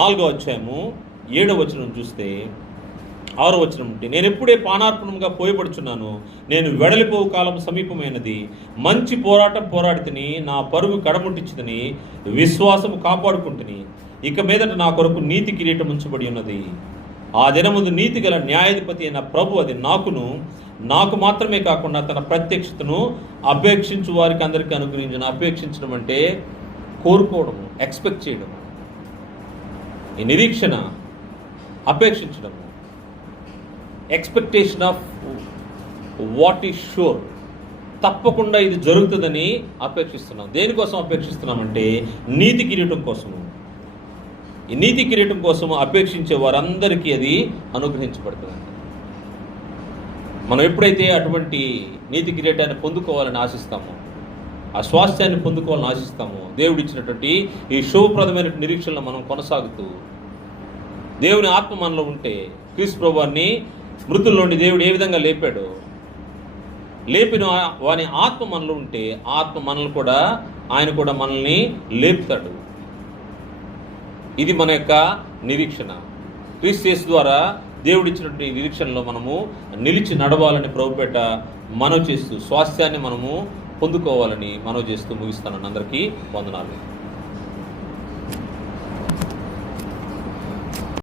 4వ అధ్యాయము 7వ వచనం చూస్తే 6వ వచనం నుండి, నేను ఎప్పుడే పానార్పణంగా పోయబడుచున్నాను, నేను వెడలిపోవు కాలం సమీపమైనది, మంచి పోరాటం పోరాడితిని, నా పరుగు కడముట్టించిదని, విశ్వాసము కాపాడుకుంటుని, ఇక మీదట నా కొరకు నీతి కిరీటం ఉంచబడి ఉన్నది. ఆ దినముందు నీతి గల న్యాయాధిపతి అయిన ప్రభు అది నాకు మాత్రమే కాకుండా తన ప్రత్యక్షతను అపేక్షించు వారికి అందరికీ అనుగ్రహించను. అపేక్షించడం అంటే కోరుకోవడము, ఎక్స్పెక్ట్ చేయడము. ఈ నిరీక్షణ అపేక్షించడము, expectation of what is sure, తప్పకుండా ఇది జరుగుతుందని అపేక్షిస్తున్నాం. దేనికోసం అపేక్షిస్తున్నామంటే నీతి కిరీటం కోసము. ఈ నీతి కిరీటం కోసము అపేక్షించే వారందరికీ అది అనుగ్రహించబడుతుందండి. మనం ఎప్పుడైతే అటువంటి నీతి కిరీటాన్ని పొందుకోవాలని ఆశిస్తామో, ఆ స్వాస్థ్యాన్ని పొందుకోవాలని ఆశిస్తామో, దేవుడు ఇచ్చినటువంటి ఈ శుభప్రదమైన నిరీక్షణలో మనం కొనసాగుతూ దేవుని ఆత్మ మనలో ఉంటే, క్రీస్తు ప్రభువాన్ని మృతుల్లోని దేవుడు ఏ విధంగా లేపాడో, లేపిన వాని ఆత్మ మనలో ఉంటే ఆత్మ మనల్ని కూడా ఆయన కూడా మనల్ని లేపుతాడు. ఇది మన యొక్క నిరీక్షణ. క్రీస్తు యేసు ద్వారా దేవుడిచ్చినటువంటి నిరీక్షణలో మనము నిలిచి నడవాలని ప్రభుపేట మనవి చేస్తూ స్వాస్థ్యాన్ని మనము పొందుకోవాలని మనవి చేస్తూ ముగిస్తానని అందరికీ వందనాలు.